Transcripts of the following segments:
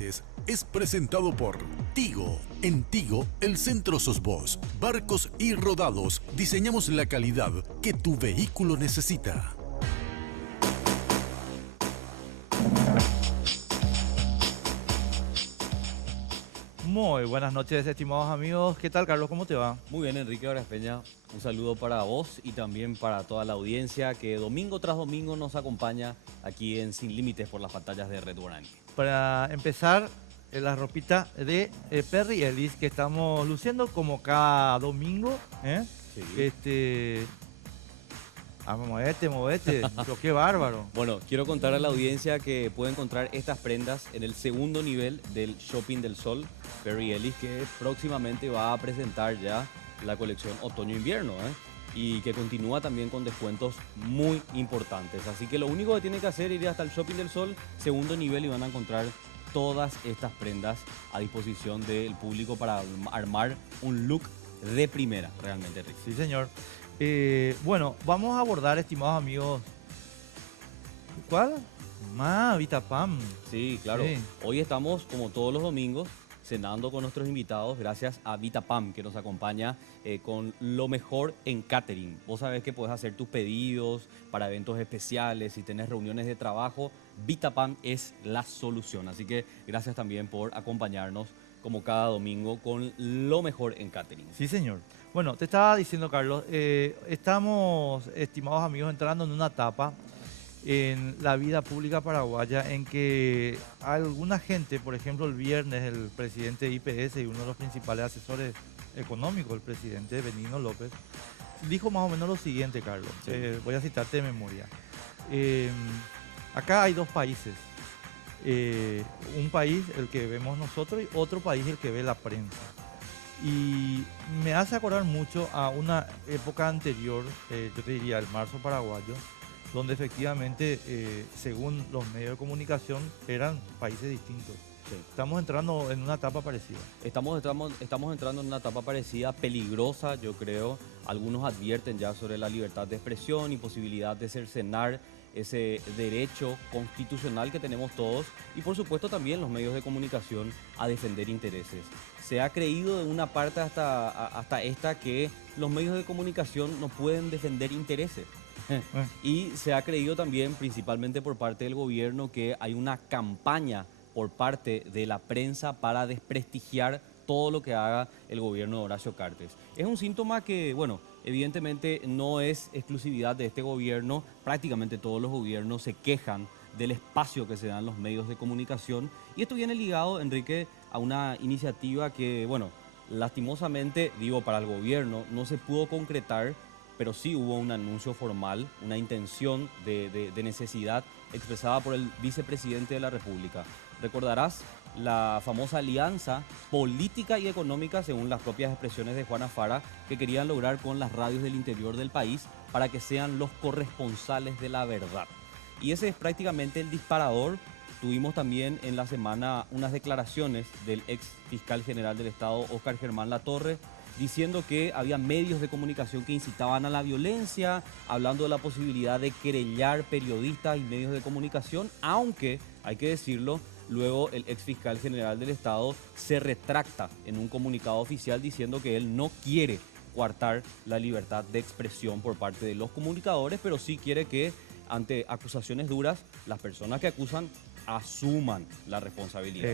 Límites es presentado por Tigo. En Tigo, el centro sos vos. Barcos y rodados, diseñamos la calidad que tu vehículo necesita. Muy buenas noches, estimados amigos. ¿Qué tal, Carlos? ¿Cómo te va? Muy bien, Enrique Vargas Peña. Un saludo para vos y también para toda la audiencia que domingo tras domingo nos acompaña aquí en Sin Límites por las pantallas de Red Guarani. Para empezar, la ropita de Perry Ellis que estamos luciendo como cada domingo. Sí. Movete. Pero qué bárbaro. Bueno, quiero contar a la audiencia que puede encontrar estas prendas en el segundo nivel del Shopping del Sol Perry Ellis, que próximamente va a presentar ya la colección otoño-invierno, y que continúa también con descuentos muy importantes. Así que lo único que tiene que hacer es ir hasta el Shopping del Sol, segundo nivel, y van a encontrar todas estas prendas a disposición del público para armar un look de primera, realmente, Rick. Sí, señor. Bueno, vamos a abordar, estimados amigos. ¿Cuál? Vitapam. Sí, claro. Sí. Hoy estamos, como todos los domingos, cenando con nuestros invitados gracias a Vitapam, que nos acompaña con lo mejor en catering. Vos sabés que podés hacer tus pedidos para eventos especiales, si tenés reuniones de trabajo, Vitapam es la solución. Así que gracias también por acompañarnos como cada domingo con lo mejor en catering. Sí, señor. Bueno, te estaba diciendo, Carlos, estamos, estimados amigos, entrando en una etapa en la vida pública paraguaya en que alguna gente, por ejemplo, el viernes el presidente de IPS y uno de los principales asesores económicos, el presidente Benigno López, dijo más o menos lo siguiente, Carlos. Sí. Voy a citarte de memoria. Acá hay dos países. Un país, el que vemos nosotros, y otro país, el que ve la prensa. Y me hace acordar mucho a una época anterior, yo te diría el marzo paraguayo, donde efectivamente, según los medios de comunicación, eran países distintos. Sí. Estamos entrando en una etapa parecida. Estamos entrando en una etapa parecida, peligrosa, yo creo. Algunos advierten ya sobre la libertad de expresión y posibilidad de cercenar ese derecho constitucional que tenemos todos y por supuesto también los medios de comunicación a defender intereses. Se ha creído de una parte hasta esta que los medios de comunicación no pueden defender intereses. Y se ha creído también, principalmente por parte del gobierno, que hay una campaña por parte de la prensa para desprestigiar todo lo que haga el gobierno de Horacio Cartes. Es un síntoma que, bueno, evidentemente no es exclusividad de este gobierno. Prácticamente todos los gobiernos se quejan del espacio que se dan los medios de comunicación. Y esto viene ligado, Enrique, a una iniciativa que, bueno, lastimosamente, digo, para el gobierno no se pudo concretar, pero sí hubo un anuncio formal, una intención de necesidad expresada por el vicepresidente de la República. Recordarás la famosa alianza política y económica, según las propias expresiones de Juana Fara, que querían lograr con las radios del interior del país para que sean los corresponsales de la verdad. Y ese es prácticamente el disparador. Tuvimos también en la semana unas declaraciones del ex fiscal general del Estado, Óscar Germán Latorre, diciendo que había medios de comunicación que incitaban a la violencia, hablando de la posibilidad de querellar periodistas y medios de comunicación, aunque, hay que decirlo, luego el ex fiscal general del Estado se retracta en un comunicado oficial diciendo que él no quiere coartar la libertad de expresión por parte de los comunicadores, pero sí quiere que ante acusaciones duras las personas que acusan asuman la responsabilidad.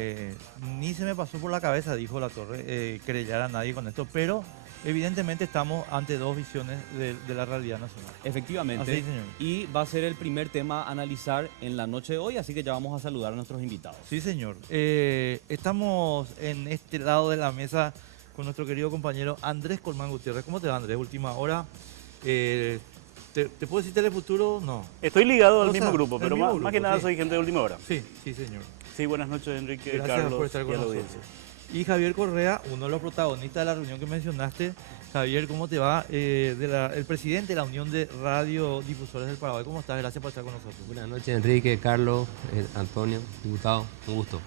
Ni se me pasó por la cabeza, dijo Latorre, querellar a nadie con esto, pero evidentemente estamos ante dos visiones de la realidad nacional. Efectivamente. Así, señor. Y va a ser el primer tema a analizar en la noche de hoy, así que ya vamos a saludar a nuestros invitados. Sí, señor. Estamos en este lado de la mesa con nuestro querido compañero Andrés Colmán Gutiérrez. ¿Cómo te va, Andrés? Última hora. ¿Te puedo decir Telefuturo? No. Estoy ligado al O mismo sea, grupo, el pero mismo más grupo, que nada sí. soy gente de última hora. Sí, sí, señor. Sí, buenas noches, Enrique, Gracias Carlos por estar y con a la nosotros. audiencia. Y Javier Correa, uno de los protagonistas de la reunión que mencionaste. Javier, ¿cómo te va? El presidente de la Unión de Radiodifusores del Paraguay. ¿Cómo estás? Gracias por estar con nosotros. Buenas noches, Enrique, Carlos, Antonio, diputado, un gusto.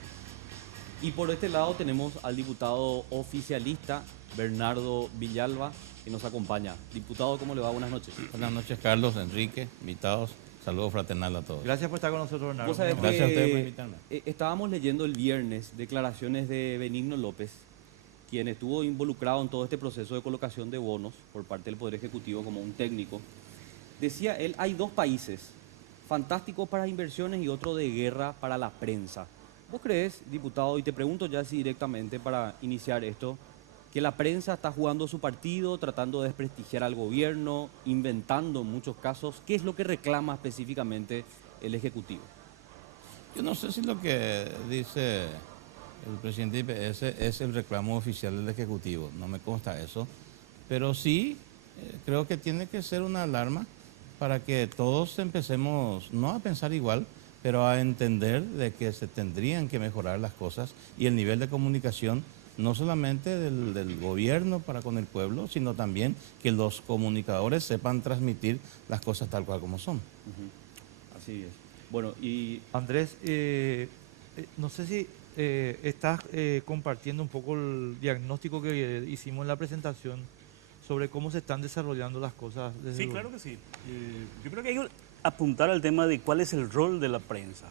Y por este lado tenemos al diputado oficialista Bernardo Villalba, que nos acompaña. Diputado, ¿cómo le va? Buenas noches. Buenas noches, Carlos, Enrique, invitados. Saludo fraternal a todos. Gracias por estar con nosotros, Bernardo. Vos sabés Gracias a ustedes por que invitarme. estábamos leyendo el viernes declaraciones de Benigno López, quien estuvo involucrado en todo este proceso de colocación de bonos por parte del Poder Ejecutivo como un técnico. Decía él, hay dos países, fantásticos para inversiones y otro de guerra para la prensa. ¿Vos crees, diputado, y te pregunto ya así directamente para iniciar esto, que la prensa está jugando su partido, tratando de desprestigiar al gobierno, inventando en muchos casos? ¿Qué es lo que reclama específicamente el Ejecutivo? Yo no sé si lo que dice el presidente IPS es el reclamo oficial del Ejecutivo, no me consta eso, pero sí creo que tiene que ser una alarma para que todos empecemos, no a pensar igual, pero a entender de que se tendrían que mejorar las cosas y el nivel de comunicación, no solamente del gobierno para con el pueblo, sino también que los comunicadores sepan transmitir las cosas tal cual como son. Así es. Bueno, y Andrés, no sé si estás compartiendo un poco el diagnóstico que hicimos en la presentación sobre cómo se están desarrollando las cosas desde Sí, el claro que sí. Yo creo que hay que apuntar al tema de cuál es el rol de la prensa.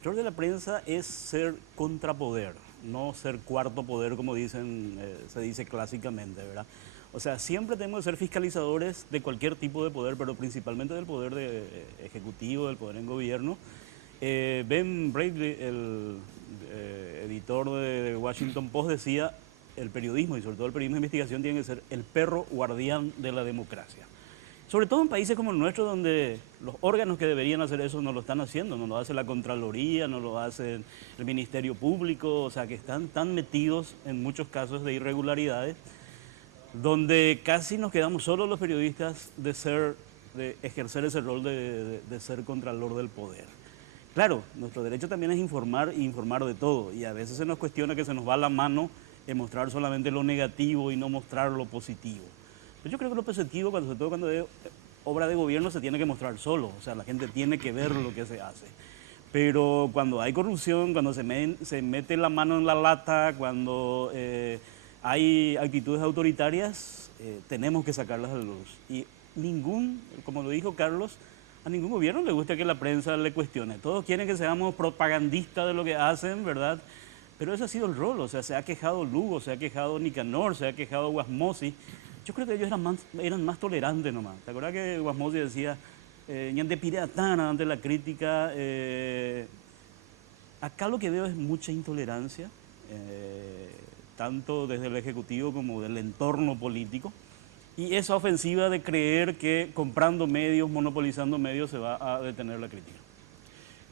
El rol de la prensa es ser contrapoder, no ser cuarto poder como dicen, se dice clásicamente, ¿verdad? O sea, siempre tenemos que ser fiscalizadores de cualquier tipo de poder, pero principalmente del poder ejecutivo, del poder en gobierno. Ben Bradley, el editor de Washington Post, decía, el periodismo y sobre todo el periodismo de investigación tiene que ser el perro guardián de la democracia. Sobre todo en países como el nuestro, donde los órganos que deberían hacer eso no lo están haciendo, no lo hace la Contraloría, no lo hace el Ministerio Público, o sea que están tan metidos en muchos casos de irregularidades, donde casi nos quedamos solos los periodistas de ejercer ese rol de ser contralor del poder. Claro, nuestro derecho también es informar y informar de todo, y a veces se nos cuestiona que se nos va la mano en mostrar solamente lo negativo y no mostrar lo positivo. Pero yo creo que lo positivo, sobre todo cuando es obra de gobierno, se tiene que mostrar solo, o sea, la gente tiene que ver lo que se hace. Pero cuando hay corrupción, cuando se mete la mano en la lata, cuando hay actitudes autoritarias, tenemos que sacarlas a la luz. Y como lo dijo Carlos, a ningún gobierno le gusta que la prensa le cuestione. Todos quieren que seamos propagandistas de lo que hacen, ¿verdad? Pero ese ha sido el rol, o sea, se ha quejado Lugo, se ha quejado Nicanor, se ha quejado Guasmosi. Yo creo que ellos eran más tolerantes nomás. ¿Te acuerdas que Guasmosi decía, ñante piratana ante la crítica? Acá lo que veo es mucha intolerancia, tanto desde el Ejecutivo como del entorno político. Y esa ofensiva de creer que comprando medios, monopolizando medios, se va a detener la crítica.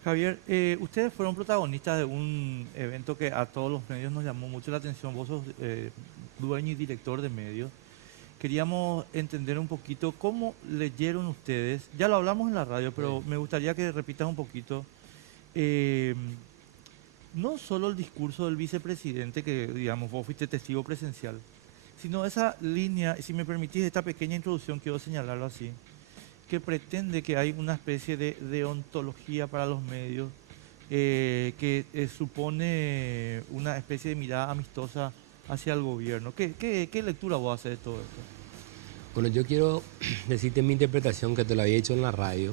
Javier, ustedes fueron protagonistas de un evento que a todos los medios nos llamó mucho la atención. Vos sos dueño y director de medios. Queríamos entender un poquito cómo leyeron ustedes, ya lo hablamos en la radio, pero me gustaría que repitas un poquito, no solo el discurso del vicepresidente, que digamos vos fuiste testigo presencial, sino esa línea, si me permitís esta pequeña introducción, quiero señalarlo así, que pretende que hay una especie de deontología para los medios, que supone una especie de mirada amistosa hacia el gobierno. ¿Qué lectura vos haces de todo esto? Bueno, yo quiero decirte mi interpretación, que te lo había hecho en la radio,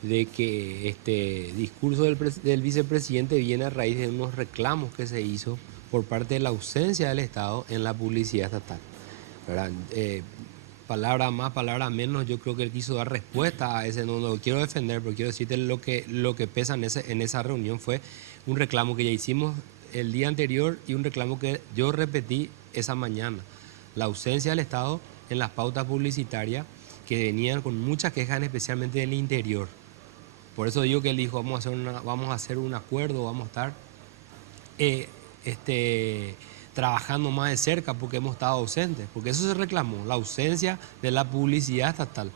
de que este discurso del vicepresidente viene a raíz de unos reclamos que se hizo por parte de la ausencia del Estado en la publicidad estatal, ¿verdad? Palabra más, palabra menos, yo creo que él quiso dar respuesta a ese, no lo quiero defender, pero quiero decirte lo que pesa en esa reunión fue un reclamo que ya hicimos el día anterior y un reclamo que yo repetí esa mañana. La ausencia del Estado en las pautas publicitarias, que venían con muchas quejas, especialmente del interior. Por eso digo que él dijo, vamos a hacer un acuerdo, vamos a estar trabajando más de cerca porque hemos estado ausentes. Porque eso se reclamó, la ausencia de la publicidad estatal.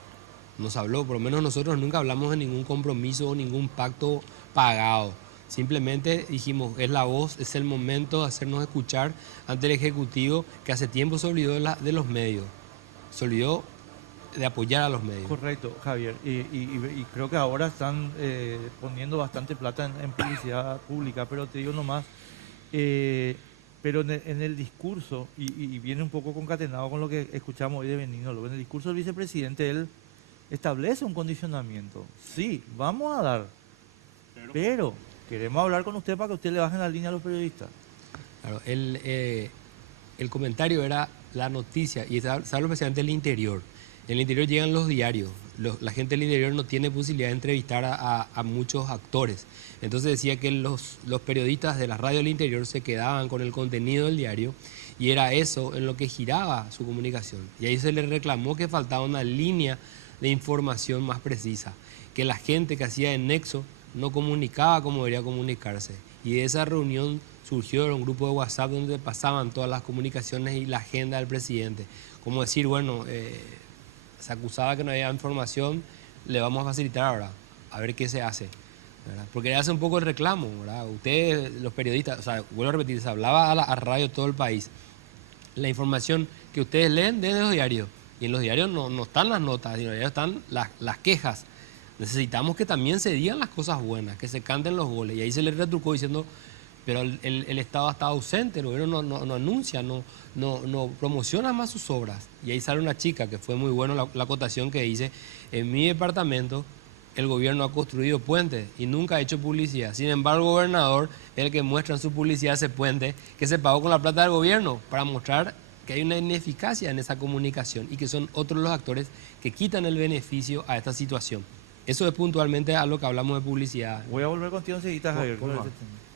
Nos habló, por lo menos nosotros nunca hablamos de ningún compromiso o ningún pacto pagado. Simplemente dijimos, es la voz, es el momento de hacernos escuchar ante el Ejecutivo, que hace tiempo se olvidó de los medios, se olvidó de apoyar a los medios. Correcto, Javier. Y creo que ahora están poniendo bastante plata en publicidad pública, pero te digo nomás, pero en el discurso, y viene un poco concatenado con lo que escuchamos hoy de Benigno López, en el discurso del vicepresidente, él establece un condicionamiento. Sí, vamos a dar, pero queremos hablar con usted para que usted le baje la línea a los periodistas. Claro, el comentario era la noticia, y hablo especialmente del interior. En el interior llegan los diarios. La gente del interior no tiene posibilidad de entrevistar a muchos actores. Entonces decía que los periodistas de la radio del interior se quedaban con el contenido del diario y era eso en lo que giraba su comunicación. Y ahí se le reclamó que faltaba una línea de información más precisa, que la gente que hacía el nexo no comunicaba como debería comunicarse. Y de esa reunión surgió un grupo de WhatsApp donde pasaban todas las comunicaciones y la agenda del presidente. Como decir, bueno, se acusaba que no había información, le vamos a facilitar ahora, a ver qué se hace, ¿verdad? Porque hace un poco el reclamo, ¿verdad? Ustedes, los periodistas, o sea, vuelvo a repetir, se hablaba a radio todo el país. La información que ustedes leen desde los diarios, y en los diarios no están las notas, en los diarios están las quejas. Necesitamos que también se digan las cosas buenas, que se canten los goles. Y ahí se le retrucó diciendo, pero el Estado está ausente, el gobierno no anuncia, no promociona más sus obras. Y ahí sale una chica, que fue muy buena la acotación que dice, en mi departamento el gobierno ha construido puentes y nunca ha hecho publicidad. Sin embargo, el gobernador es el que muestra en su publicidad ese puente que se pagó con la plata del gobierno para mostrar que hay una ineficacia en esa comunicación y que son otros los actores que quitan el beneficio a esta situación. Eso es puntualmente a lo que hablamos de publicidad. Voy a volver contigo enseguida, Javier.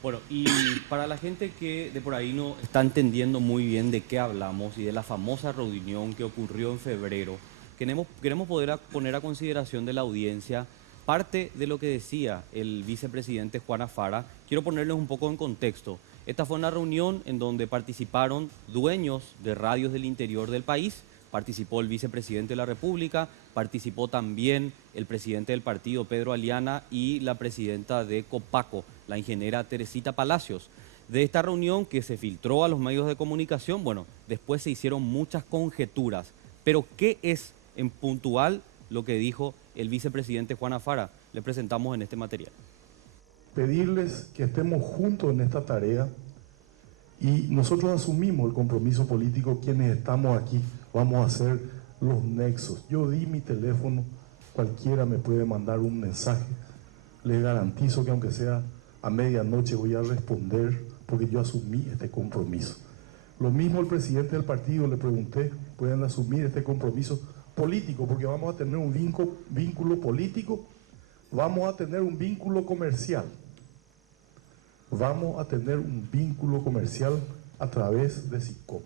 Bueno, y para la gente que de por ahí no está entendiendo muy bien de qué hablamos y de la famosa reunión que ocurrió en febrero, queremos poder poner a consideración de la audiencia parte de lo que decía el vicepresidente Juan Afara. Quiero ponerles un poco en contexto. Esta fue una reunión en donde participaron dueños de radios del interior del país. Participó el vicepresidente de la República, participó también el presidente del partido, Pedro Aliana, y la presidenta de Copaco, la ingeniera Teresita Palacios. De esta reunión que se filtró a los medios de comunicación, bueno, después se hicieron muchas conjeturas. Pero, ¿qué es en puntual lo que dijo el vicepresidente Juan Afara? Le presentamos en este material. Pedirles que estemos juntos en esta tarea y nosotros asumimos el compromiso político, quienes estamos aquí vamos a hacer los nexos. Yo di mi teléfono, cualquiera me puede mandar un mensaje, les garantizo que aunque sea a medianoche voy a responder porque yo asumí este compromiso. Lo mismo el presidente del partido, le pregunté, ¿pueden asumir este compromiso político? Porque vamos a tener un vínculo político, vamos a tener un vínculo comercial. Vamos a tener un vínculo comercial a través de SICOP.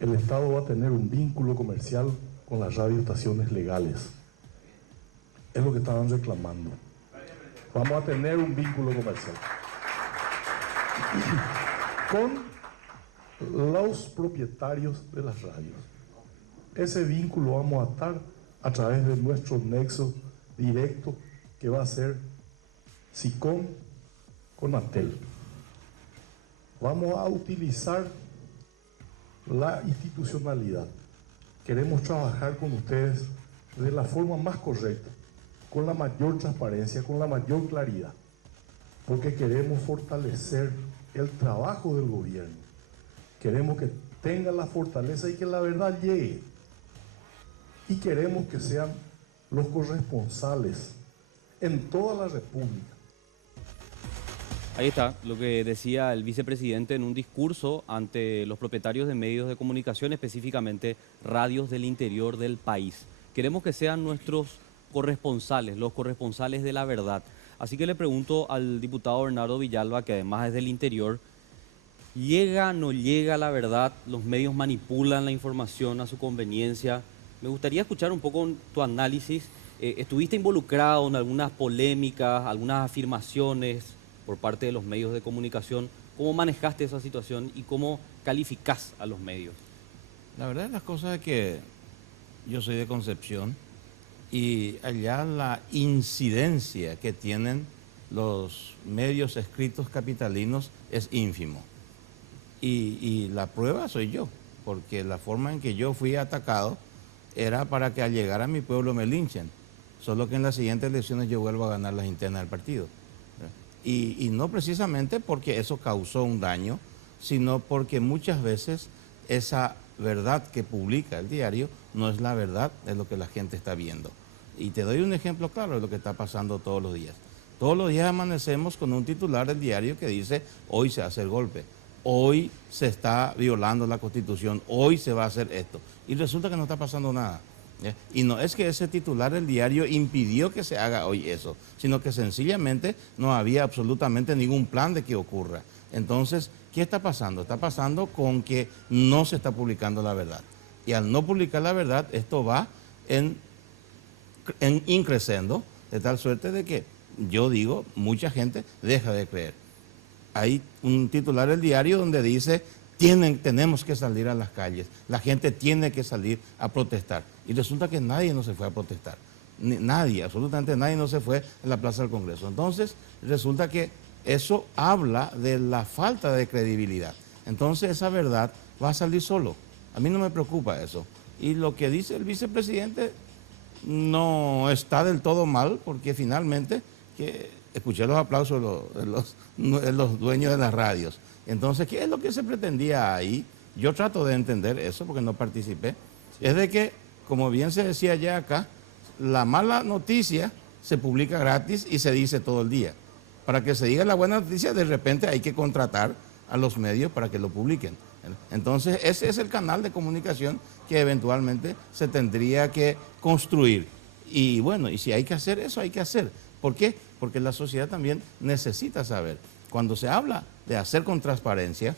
El Estado va a tener un vínculo comercial con las radioestaciones legales. Es lo que estaban reclamando. Vamos a tener un vínculo comercial con los propietarios de las radios. Ese vínculo vamos a estar a través de nuestro nexo directo que va a ser SICOM con Antel. Vamos a utilizar la institucionalidad. Queremos trabajar con ustedes de la forma más correcta, con la mayor transparencia, con la mayor claridad, porque queremos fortalecer el trabajo del gobierno. Queremos que tenga la fortaleza y que la verdad llegue. Y queremos que sean los corresponsales en toda la República. Ahí está lo que decía el vicepresidente en un discurso ante los propietarios de medios de comunicación, específicamente radios del interior del país. Queremos que sean nuestros corresponsales, los corresponsales de la verdad. Así que le pregunto al diputado Bernardo Villalba, que además es del interior, ¿llega o no llega la verdad? ¿Los medios manipulan la información a su conveniencia? Me gustaría escuchar un poco tu análisis. ¿Estuviste involucrado en algunas polémicas, algunas afirmaciones por parte de los medios de comunicación? ¿Cómo manejaste esa situación y cómo calificás a los medios? La verdad de las cosas es que yo soy de Concepción y allá la incidencia que tienen los medios escritos capitalinos es ínfimo. Y la prueba soy yo, porque la forma en que yo fui atacado era para que al llegar a mi pueblo me linchen, solo que en las siguientes elecciones yo vuelvo a ganar las internas del partido. Y no precisamente porque eso causó un daño, sino porque muchas veces esa verdad que publica el diario no es la verdad de lo que la gente está viendo. Y te doy un ejemplo claro de lo que está pasando todos los días. Todos los días amanecemos con un titular del diario que dice, hoy se hace el golpe, hoy se está violando la Constitución, hoy se va a hacer esto. Y resulta que no está pasando nada. ¿Ya? Y no es que ese titular del diario impidió que se haga hoy eso, sino que sencillamente no había absolutamente ningún plan de que ocurra. Entonces, ¿qué está pasando? Está pasando con que no se está publicando la verdad. Y al no publicar la verdad, esto va en increciendo, de tal suerte de que, yo digo, mucha gente deja de creer. Hay un titular del diario donde dice, tenemos que salir a las calles, la gente tiene que salir a protestar. Y resulta que nadie no se fue a protestar. Nadie, absolutamente nadie no se fue a la Plaza del Congreso. Entonces, resulta que eso habla de la falta de credibilidad. Entonces, esa verdad va a salir solo. A mí no me preocupa eso. Y lo que dice el vicepresidente no está del todo mal, porque finalmente, que escuché los aplausos de los dueños de las radios. Entonces, ¿qué es lo que se pretendía ahí? Yo trato de entender eso, porque no participé. Es de que, como bien se decía ya acá, la mala noticia se publica gratis y se dice todo el día. Para que se diga la buena noticia, de repente hay que contratar a los medios para que lo publiquen. Entonces, ese es el canal de comunicación que eventualmente se tendría que construir. Y bueno, y si hay que hacer eso, hay que hacer. ¿Por qué? Porque la sociedad también necesita saber. Cuando se habla de hacer con transparencia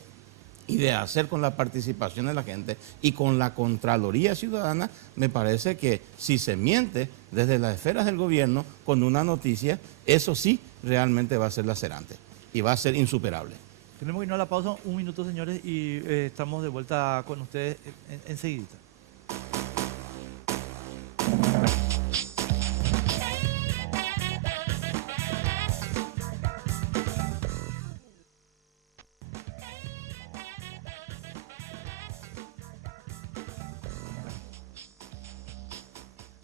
y de hacer con la participación de la gente y con la Contraloría Ciudadana, me parece que si se miente desde las esferas del gobierno con una noticia, eso sí realmente va a ser lacerante y va a ser insuperable. Tenemos que irnos a la pausa, un minuto, señores, y estamos de vuelta con ustedes enseguida.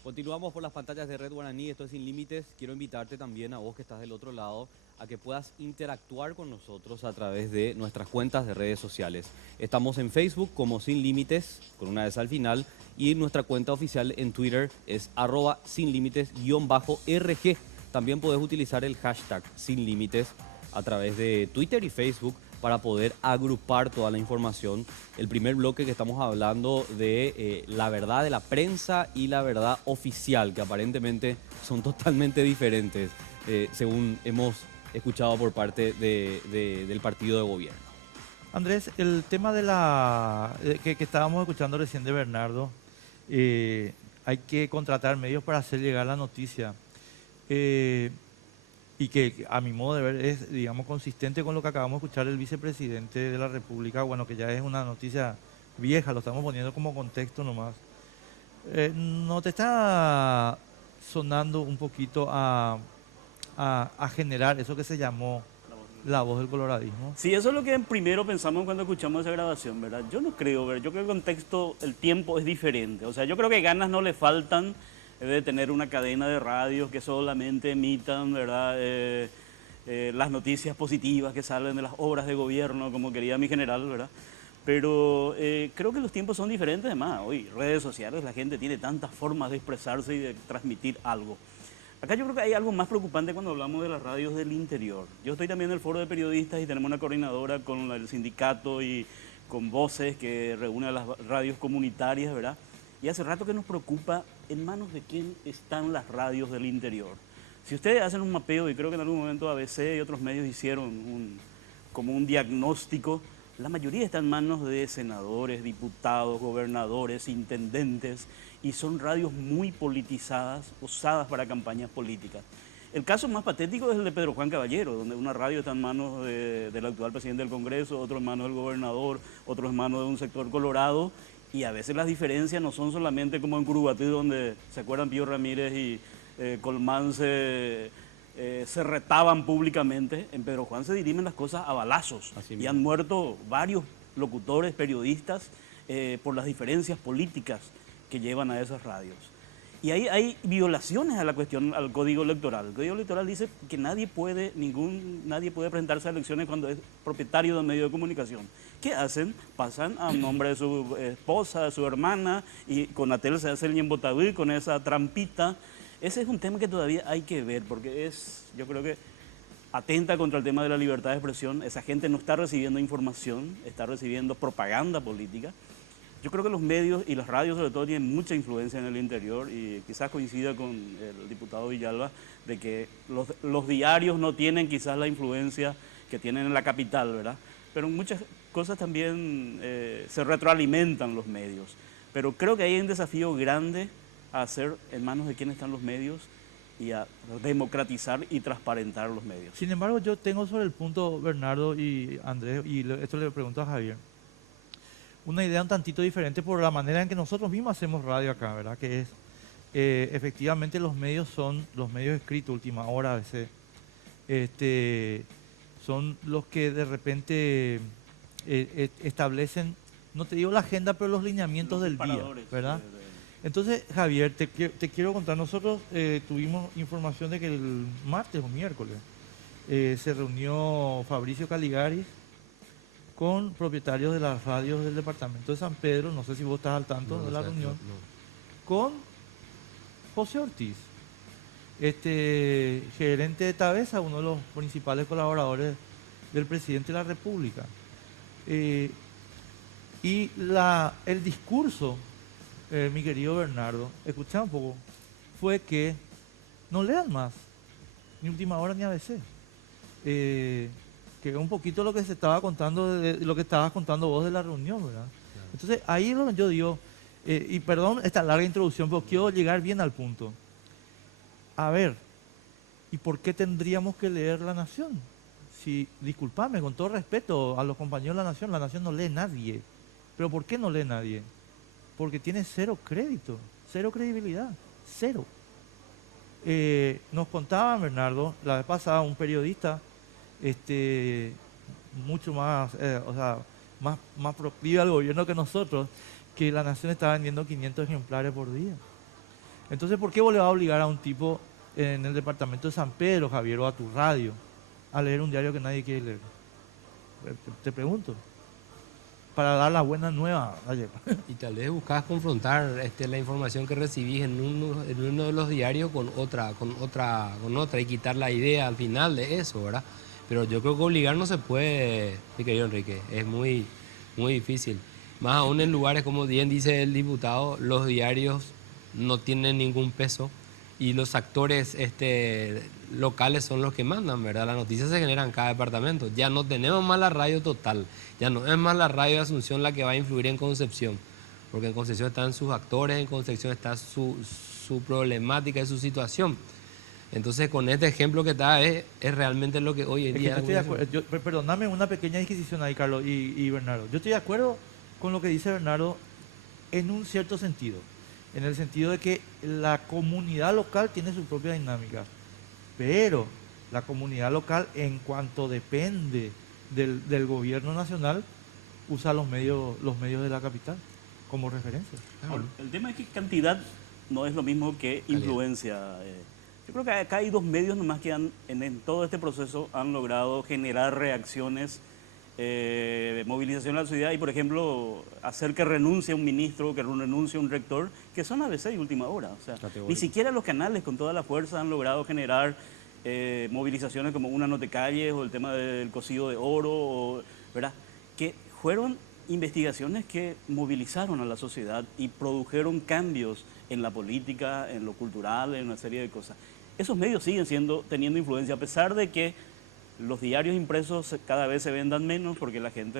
Continuamos por las pantallas de Red Guaraní, esto es Sin Límites. Quiero invitarte también a vos que estás del otro lado a que puedas interactuar con nosotros a través de nuestras cuentas de redes sociales. Estamos en Facebook como Sin Límites, con una S al final, y nuestra cuenta oficial en Twitter es @sinlimites_RG. También podés utilizar el hashtag Sin Límites a través de Twitter y Facebook para poder agrupar toda la información. El primer bloque que estamos hablando de la verdad de la prensa y la verdad oficial, que aparentemente son totalmente diferentes, según hemos escuchado por parte del partido de gobierno. Andrés, el tema de que estábamos escuchando recién de Bernardo, hay que contratar medios para hacer llegar la noticia. Y que a mi modo de ver es, digamos, consistente con lo que acabamos de escuchar del vicepresidente de la República, bueno, que ya es una noticia vieja, lo estamos poniendo como contexto nomás. ¿No te está sonando un poquito a generar eso que se llamó la voz del coloradismo? Sí, eso es lo que primero pensamos cuando escuchamos esa grabación, ¿verdad? Yo no creo, ¿verdad? Yo creo que el contexto, el tiempo es diferente. O sea, yo creo que ganas no le faltan de tener una cadena de radios que solamente emitan, ¿verdad? Las noticias positivas que salen de las obras de gobierno, como quería mi general, ¿verdad? Pero creo que los tiempos son diferentes, además. Hoy, redes sociales, la gente tiene tantas formas de expresarse y de transmitir algo. Acá yo creo que hay algo más preocupante cuando hablamos de las radios del interior. Yo estoy también en el foro de periodistas y tenemos una coordinadora con el sindicato y con Voces que reúne a las radios comunitarias, ¿verdad? Y hace rato que nos preocupa en manos de quién están las radios del interior. Si ustedes hacen un mapeo, y creo que en algún momento ABC y otros medios hicieron como un diagnóstico, la mayoría está en manos de senadores, diputados, gobernadores, intendentes, y son radios muy politizadas, usadas para campañas políticas. El caso más patético es el de Pedro Juan Caballero, donde una radio está en manos del actual presidente del Congreso, otro en manos del gobernador, otro en manos de un sector colorado, y a veces las diferencias no son solamente como en Curuguatí, donde, ¿se acuerdan? Pío Ramírez y Colmán se retaban públicamente. En Pedro Juan se dirimen las cosas a balazos. Y han muerto varios locutores, periodistas, por las diferencias políticas que llevan a esas radios. Y ahí hay violaciones a la cuestión, al Código Electoral. El Código Electoral dice que nadie puede presentarse a elecciones cuando es propietario de un medio de comunicación. ¿qué hacen? Pasan a nombre de su esposa, de su hermana, y con Atel se hace el ñembotabí con esa trampita. Ese es un tema que todavía hay que ver, porque yo creo que atenta contra el tema de la libertad de expresión. Esa gente no está recibiendo información, está recibiendo propaganda política. Yo creo que los medios y las radios sobre todo tienen mucha influencia en el interior, y quizás coincida con el diputado Villalba de que los diarios no tienen quizás la influencia que tienen en la capital, ¿verdad? Pero en muchas cosas también se retroalimentan los medios. Pero creo que hay un desafío grande a hacer en manos de quiénes están los medios y a democratizar y transparentar los medios. Sin embargo, yo tengo sobre el punto, Bernardo y Andrés, y esto le pregunto a Javier, una idea un tantito diferente por la manera en que nosotros mismos hacemos radio acá, ¿verdad? Que es, efectivamente los medios escritos, última hora a veces, son los que de repente establecen, no te digo la agenda, pero los lineamientos del día, ¿verdad? Entonces, Javier, te quiero contar, nosotros tuvimos información de que el martes o miércoles se reunió Fabricio Caligaris con propietarios de las radios del departamento de San Pedro, no sé si vos estás al tanto de la reunión, con José Ortiz, gerente de Tabesa, uno de los principales colaboradores del presidente de la República. Y el discurso, mi querido Bernardo, escuchá un poco, fue que no lean más, ni Última Hora ni ABC. Que es un poquito lo que se estaba contando, lo que estabas contando vos de la reunión, ¿verdad? Claro. Entonces, ahí es donde yo digo, y perdón esta larga introducción, pero quiero llegar bien al punto. A ver, ¿y por qué tendríamos que leer La Nación? Si, discúlpame, con todo respeto a los compañeros de La Nación no lee nadie. ¿Pero por qué no lee nadie? Porque tiene cero crédito, cero credibilidad, cero. Nos contaba, Bernardo, la vez pasada un periodista, mucho más, más proclive al gobierno que nosotros, que La Nación está vendiendo 500 ejemplares por día. Entonces, ¿por qué vos le vas a obligar a un tipo en el departamento de San Pedro, Javier, o a tu radio, a leer un diario que nadie quiere leer? Te pregunto. Para dar la buena nueva ayer. Y tal vez buscas confrontar la información que recibís en uno de los diarios con otra, y quitar la idea al final de eso, ¿verdad? Pero yo creo que obligar no se puede, mi querido Enrique, es muy, muy difícil. Más aún en lugares, como bien dice el diputado, los diarios no tienen ningún peso y los actores locales son los que mandan, ¿verdad? Las noticias se generan en cada departamento. Ya no tenemos más la radio total, ya no es más la radio de Asunción la que va a influir en Concepción, porque en Concepción están sus actores, en Concepción está su problemática y su situación. Entonces, con este ejemplo que da, es realmente lo que hoy en día... Perdóname una pequeña disquisición ahí, Carlos y Bernardo. Yo estoy de acuerdo con lo que dice Bernardo en un cierto sentido, en el sentido de que la comunidad local tiene su propia dinámica, pero la comunidad local, en cuanto depende del gobierno nacional, usa los medios de la capital como referencia. Ahora, el tema es que cantidad no es lo mismo que influencia. Yo creo que acá hay dos medios nomás que en todo este proceso han logrado generar reacciones, movilización a la sociedad y, por ejemplo, hacer que renuncie un ministro, que renuncie un rector, que son ABC y Última Hora. O sea, ni siquiera los canales con toda la fuerza han logrado generar movilizaciones como Una no te calles o el tema del cocido de oro, ¿verdad? Que fueron investigaciones que movilizaron a la sociedad y produjeron cambios en la política, en lo cultural, en una serie de cosas. Esos medios siguen teniendo influencia, a pesar de que los diarios impresos cada vez se vendan menos porque la gente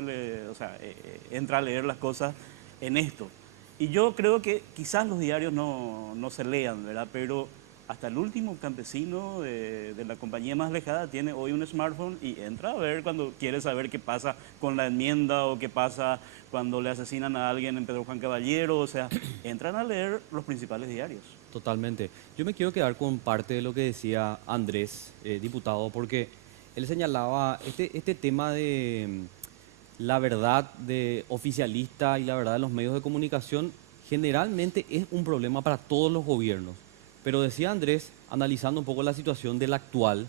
entra a leer las cosas en esto. Y yo creo que quizás los diarios no se lean, ¿verdad? Pero hasta el último campesino de la compañía más alejada tiene hoy un smartphone y entra a ver cuando quiere saber qué pasa con la enmienda o qué pasa cuando le asesinan a alguien en Pedro Juan Caballero. O sea, entran a leer los principales diarios. Totalmente. Yo me quiero quedar con parte de lo que decía Andrés, diputado, porque él señalaba este tema de la verdad de oficialista y la verdad de los medios de comunicación generalmente es un problema para todos los gobiernos. Pero decía Andrés, analizando un poco la situación del actual,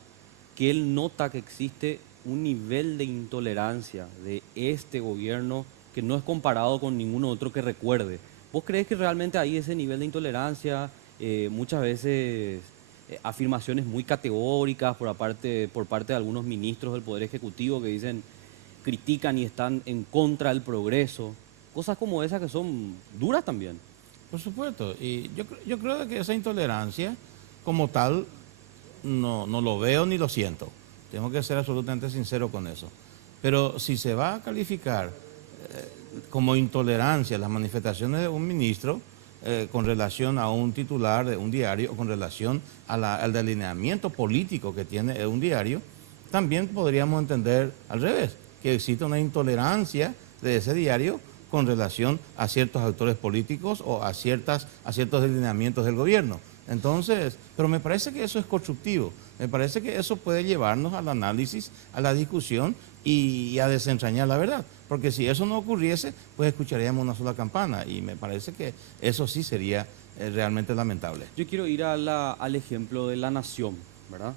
que él nota que existe un nivel de intolerancia de este gobierno que no es comparado con ningún otro que recuerde. ¿Vos crees que realmente hay ese nivel de intolerancia? Muchas veces afirmaciones muy categóricas por parte de algunos ministros del Poder Ejecutivo que dicen, critican y están en contra del progreso. Cosas como esas que son duras también. Por supuesto, y yo creo que esa intolerancia como tal no lo veo ni lo siento. Tengo que ser absolutamente sincero con eso. Pero si se va a calificar como intolerancia las manifestaciones de un ministro con relación a un titular de un diario o con relación al delineamiento político que tiene un diario, también podríamos entender al revés, que existe una intolerancia de ese diario con relación a ciertos actores políticos o a ciertos delineamientos del gobierno. Entonces, pero me parece que eso es constructivo, me parece que eso puede llevarnos al análisis, a la discusión y a desentrañar la verdad. Porque si eso no ocurriese, pues escucharíamos una sola campana y me parece que eso sí sería realmente lamentable. Yo quiero ir al ejemplo de La Nación, ¿verdad?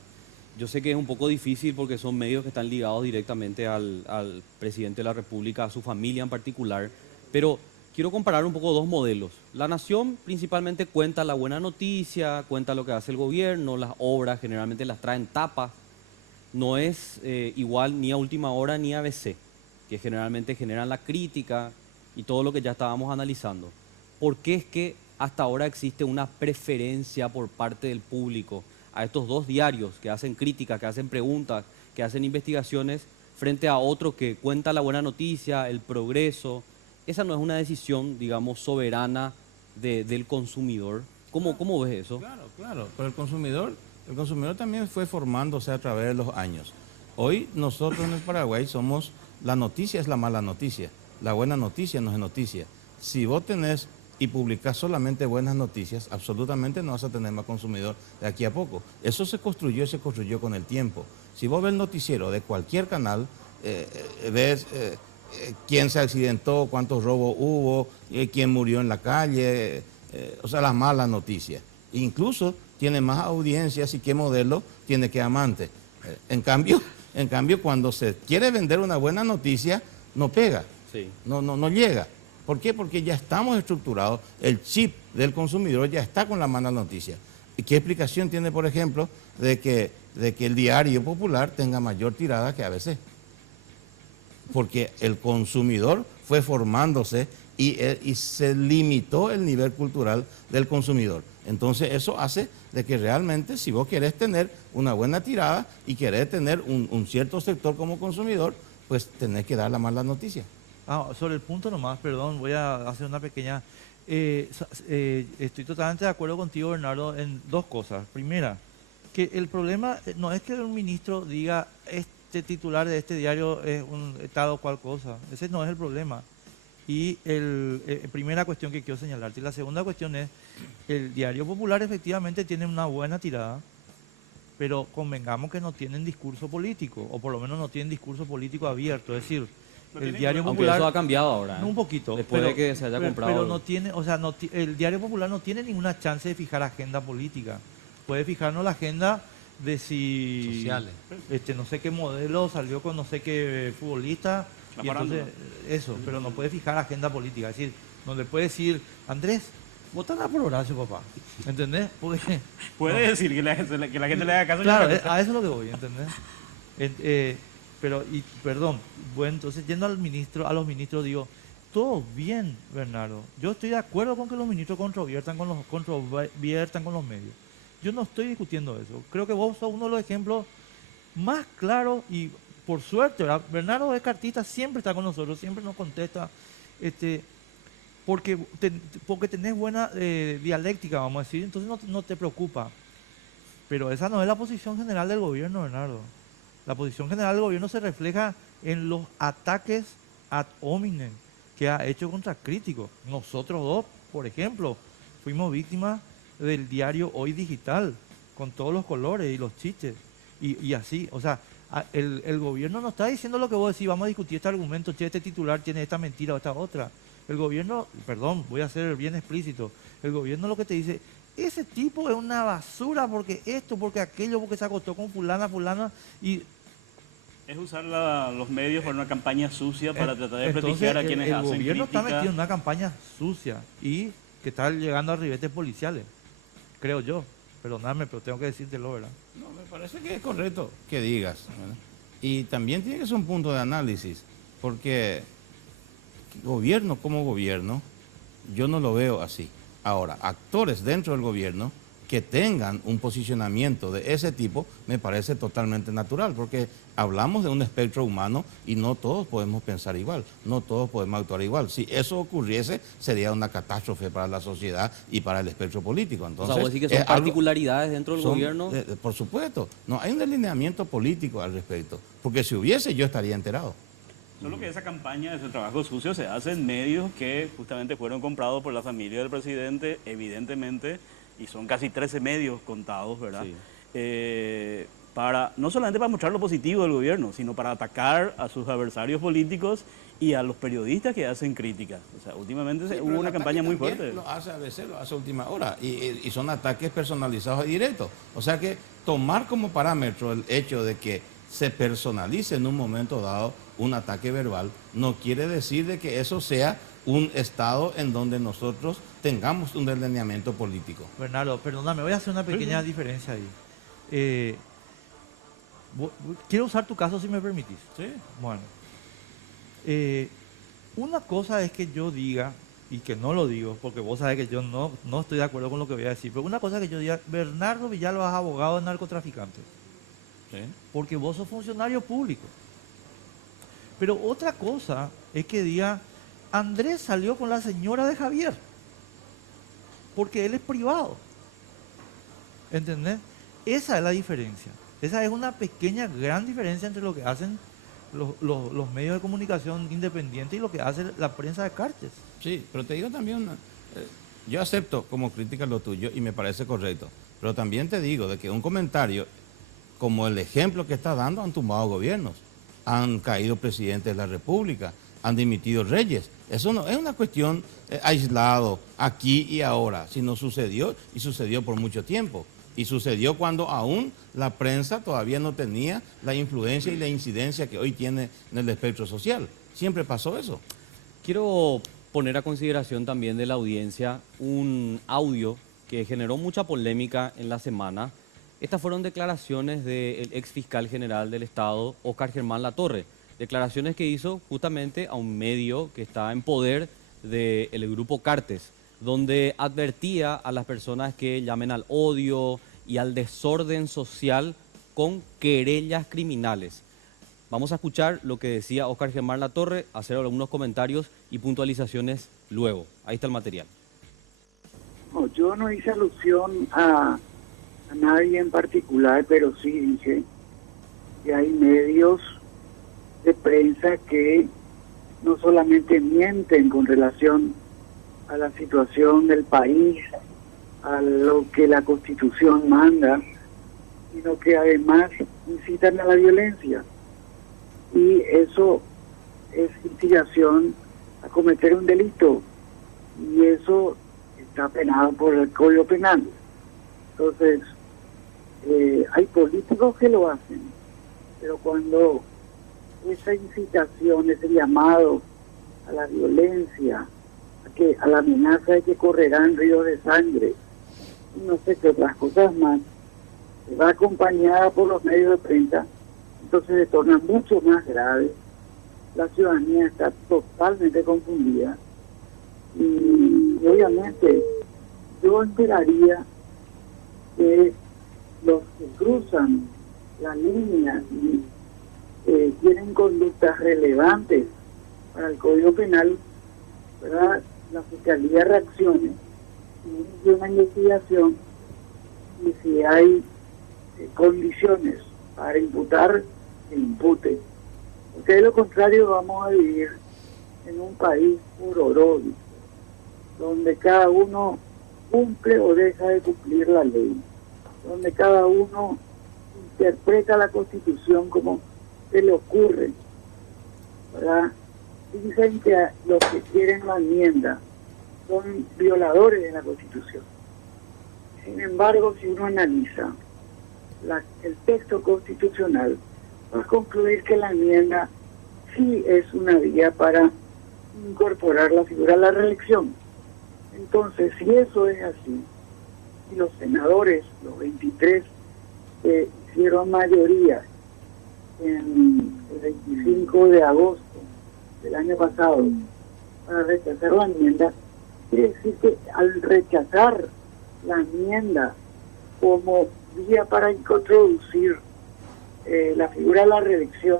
Yo sé que es un poco difícil porque son medios que están ligados directamente al presidente de la República, a su familia en particular, pero quiero comparar un poco dos modelos. La Nación principalmente cuenta la buena noticia, cuenta lo que hace el gobierno, las obras generalmente las traen tapas. No es igual ni a Última Hora ni a ABC, que generalmente generan la crítica y todo lo que ya estábamos analizando. ¿Por qué es que hasta ahora existe una preferencia por parte del público a estos dos diarios que hacen críticas, que hacen preguntas, que hacen investigaciones, frente a otro que cuenta la buena noticia, el progreso? Esa no es una decisión, digamos, soberana del consumidor. ¿Cómo ves eso? Claro, pero el consumidor también fue formándose a través de los años. Hoy nosotros en el Paraguay somos, la noticia es la mala noticia, la buena noticia no es noticia. Si vos tenés y publicás solamente buenas noticias, absolutamente no vas a tener más consumidor de aquí a poco. Eso se construyó con el tiempo. Si vos ves el noticiero de cualquier canal, ves quién se accidentó, cuántos robos hubo, quién murió en la calle, o sea, las malas noticias. Incluso tiene más audiencias y qué modelo tiene qué amante. En cambio, cuando se quiere vender una buena noticia, no pega, Sí. no llega. ¿Por qué? Porque ya estamos estructurados, el chip del consumidor ya está con la mala noticia. ¿Y qué explicación tiene, por ejemplo, de que el diario popular tenga mayor tirada que ABC? Porque el consumidor fue formándose y se limitó el nivel cultural del consumidor. Entonces eso hace de que realmente si vos querés tener una buena tirada y querés tener un cierto sector como consumidor, pues tenés que dar la mala noticia. Sobre el punto nomás, perdón, voy a hacer una pequeña... estoy totalmente de acuerdo contigo, Bernardo, en dos cosas. Primera, que el problema no es que un ministro diga este titular de este diario es un tal o cual cosa. Ese no es el problema. Y primera cuestión que quiero señalarte. Y la segunda cuestión es, el Diario Popular efectivamente tiene una buena tirada, pero convengamos que no tienen discurso político, o por lo menos no tienen discurso político abierto. Es decir, el Diario Aunque Popular... eso ha cambiado ahora. Un poquito. Después de que se haya comprado. Pero no tiene, o sea, el Diario Popular no tiene ninguna chance de fijar agenda política. Puede fijarnos la agenda de si... Sociales. No sé qué modelo salió con no sé qué futbolista. La Y entonces, eso, pero no puede fijar agenda política. Es decir, donde puede decir, Andrés, votala por Horacio, papá. ¿Entendés? Porque, Puede decir que la gente le haga caso. claro, a eso es lo que voy, ¿entendés? Perdón, bueno, entonces yendo a los ministros digo, todo bien, Bernardo. Yo estoy de acuerdo con que los ministros controviertan con los medios. Yo no estoy discutiendo eso. Creo que vos sos uno de los ejemplos más claros y por suerte, ¿verdad? Bernardo es cartista, siempre está con nosotros, siempre nos contesta, porque tenés buena dialéctica, vamos a decir, entonces no te preocupa. Pero esa no es la posición general del gobierno, Bernardo. La posición general del gobierno se refleja en los ataques ad hominem que ha hecho contra críticos. Nosotros dos, por ejemplo, fuimos víctimas del diario Hoy Digital, con todos los colores y los chistes, y así. O sea, el gobierno no está diciendo lo que vos decís, vamos a discutir este argumento, che, este titular tiene esta mentira o esta otra. El gobierno, perdón, voy a ser bien explícito, el gobierno lo que te dice, ese tipo es una basura porque esto, porque aquello, porque se acostó con fulana, y Es usar los medios para una campaña sucia para tratar de prestigiar a quienes el hacen gobierno está crítica. metido en una campaña sucia y que está llegando a ribetes policiales, creo yo. Perdóname, pero tengo que decírtelo, ¿verdad? No, me parece que es correcto que digas, ¿verdad? Y también tiene que ser un punto de análisis, porque gobierno como gobierno, yo no lo veo así. Ahora, actores dentro del gobierno que tengan un posicionamiento de ese tipo, me parece totalmente natural, porque hablamos de un espectro humano y no todos podemos pensar igual, no todos podemos actuar igual. Si eso ocurriese, sería una catástrofe para la sociedad y para el espectro político. Entonces, o sea, vos decís que son particularidades dentro del gobierno. Por supuesto, no hay un delineamiento político al respecto, porque si hubiese yo estaría enterado. Solo que esa campaña, ese trabajo sucio se hace en medios que justamente fueron comprados por la familia del presidente, evidentemente, y son casi 13 medios contados, ¿verdad? Sí. No solamente para mostrar lo positivo del gobierno, sino para atacar a sus adversarios políticos y a los periodistas que hacen críticas. O sea, últimamente Sí, hubo una campaña muy fuerte. Lo hace a veces, lo hace a última hora, y son ataques personalizados y directos. O sea que tomar como parámetro el hecho de que se personalice en un momento dado un ataque verbal, no quiere decir de que eso sea un estado en donde nosotros tengamos un delineamiento político. Bernardo, perdóname, voy a hacer una pequeña diferencia ahí. Quiero usar tu caso si me permitís. Sí. Bueno, una cosa es que yo diga, y que no lo digo, porque vos sabés que yo no estoy de acuerdo con lo que voy a decir, pero una cosa es que yo diga, Bernardo Villalba es abogado de narcotraficante, Sí. porque vos sos funcionario público. Pero otra cosa es que diga, Andrés salió con la señora de Javier, porque él es privado. ¿Entendés? Esa es la diferencia. Esa es una pequeña, gran diferencia entre lo que hacen los medios de comunicación independientes y lo que hace la prensa de Cartes. Sí, pero te digo también, yo acepto como crítica lo tuyo y me parece correcto, pero también te digo de que un comentario como el ejemplo que está dando han tumbado gobiernos, han caído presidentes de la República, han dimitido reyes. Eso no es una cuestión aislado aquí y ahora, sino sucedió y sucedió por mucho tiempo. Y sucedió cuando aún la prensa todavía no tenía la influencia y la incidencia que hoy tiene en el espectro social. Siempre pasó eso. Quiero poner a consideración también de la audiencia un audio que generó mucha polémica en la semana. Estas fueron declaraciones del ex fiscal general del Estado, Óscar Germán Latorre. Declaraciones que hizo justamente a un medio que está en poder del grupo Cartes, donde advertía a las personas que llamen al odio y al desorden social con querellas criminales. Vamos a escuchar lo que decía Óscar Germán Latorre, hacer algunos comentarios y puntualizaciones luego. Ahí está el material. No, yo no hice alusión a nadie en particular, pero sí dije que hay medios de prensa que no solamente mienten con relación a la situación del país, a lo que la Constitución manda, sino que además incitan a la violencia. Y eso es instigación a cometer un delito. Y eso está penado por el Código Penal. Entonces, hay políticos que lo hacen, pero cuando esa incitación, ese llamado a la violencia, a la amenaza de que correrán ríos de sangre, y no sé qué otras cosas más, va acompañada por los medios de prensa, entonces se torna mucho más grave. La ciudadanía está totalmente confundida y obviamente yo esperaría que los que cruzan la línea y tienen conductas relevantes para el Código Penal, ¿verdad?, la Fiscalía reaccione, inicie una investigación y si hay condiciones para imputar, se impute. Porque de lo contrario vamos a vivir en un país puro donde cada uno cumple o deja de cumplir la ley, donde cada uno interpreta la Constitución como se le ocurre, ¿verdad? Dicen que los que quieren la enmienda son violadores de la Constitución. Sin embargo, si uno analiza el texto constitucional, a concluir que la enmienda sí es una vía para incorporar la figura de la reelección. Entonces, si eso es así, y los senadores, los 23, hicieron mayoría en el 25 de agosto del año pasado para rechazar la enmienda, quiere decir que al rechazar la enmienda como vía para introducir la figura de la reelección,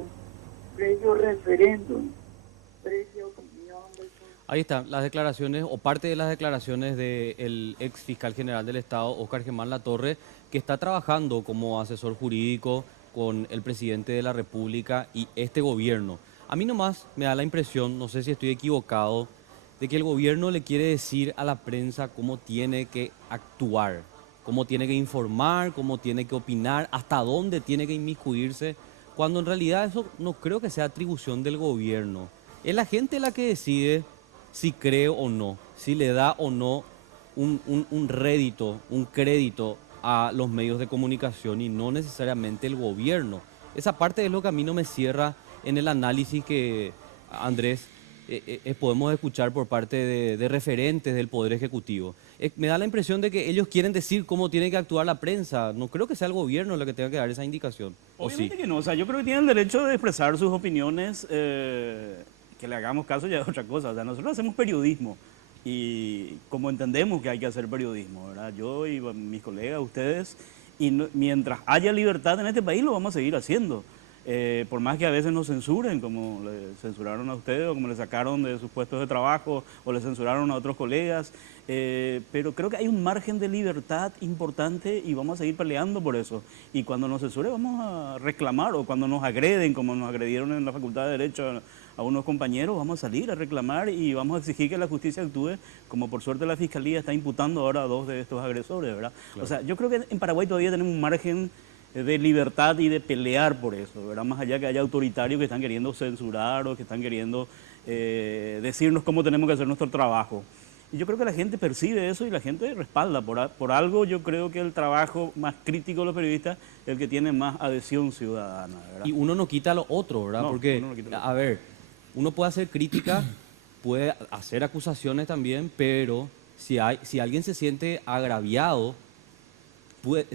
previo referéndum, previa opinión del... Ahí están las declaraciones o parte de las declaraciones del ex fiscal general del Estado, Óscar Germán Latorre, que está trabajando como asesor jurídico con el presidente de la República y este gobierno. A mí nomás me da la impresión, no sé si estoy equivocado, de que el gobierno le quiere decir a la prensa cómo tiene que actuar, cómo tiene que informar, cómo tiene que opinar, hasta dónde tiene que inmiscuirse, cuando en realidad eso no creo que sea atribución del gobierno. Es la gente la que decide si cree o no, si le da o no un rédito, un crédito a los medios de comunicación y no necesariamente el gobierno. Esa parte es lo que a mí no me cierra en el análisis que, Andrés, podemos escuchar por parte de referentes del Poder Ejecutivo. Me da la impresión de que ellos quieren decir cómo tiene que actuar la prensa. No creo que sea el gobierno el que tenga que dar esa indicación. Obviamente que no, o sea, yo creo que tienen el derecho de expresar sus opiniones, que le hagamos caso ya es otra cosa. O sea, nosotros hacemos periodismo y como entendemos que hay que hacer periodismo, ¿verdad? Yo y mis colegas, ustedes, y mientras haya libertad en este país lo vamos a seguir haciendo. Por más que a veces nos censuren, como le censuraron a ustedes o como le sacaron de sus puestos de trabajo o le censuraron a otros colegas, pero creo que hay un margen de libertad importante y vamos a seguir peleando por eso. Y cuando nos censuren vamos a reclamar, o cuando nos agreden, como nos agredieron en la Facultad de Derecho a unos compañeros, vamos a salir a reclamar y vamos a exigir que la justicia actúe, como por suerte la Fiscalía está imputando ahora a 2 de estos agresores, ¿verdad? Claro. O sea, yo creo que en Paraguay todavía tenemos un margen de libertad y de pelear por eso, ¿verdad? Más allá que haya autoritarios que están queriendo censurar o que están queriendo decirnos cómo tenemos que hacer nuestro trabajo. Y yo creo que la gente percibe eso y la gente respalda. Por algo yo creo que el trabajo más crítico de los periodistas es el que tiene más adhesión ciudadana, ¿verdad? Y uno no quita lo otro, ¿verdad? No, porque, uno no quita lo otro. A ver, uno puede hacer crítica, puede hacer acusaciones también, pero si alguien se siente agraviado,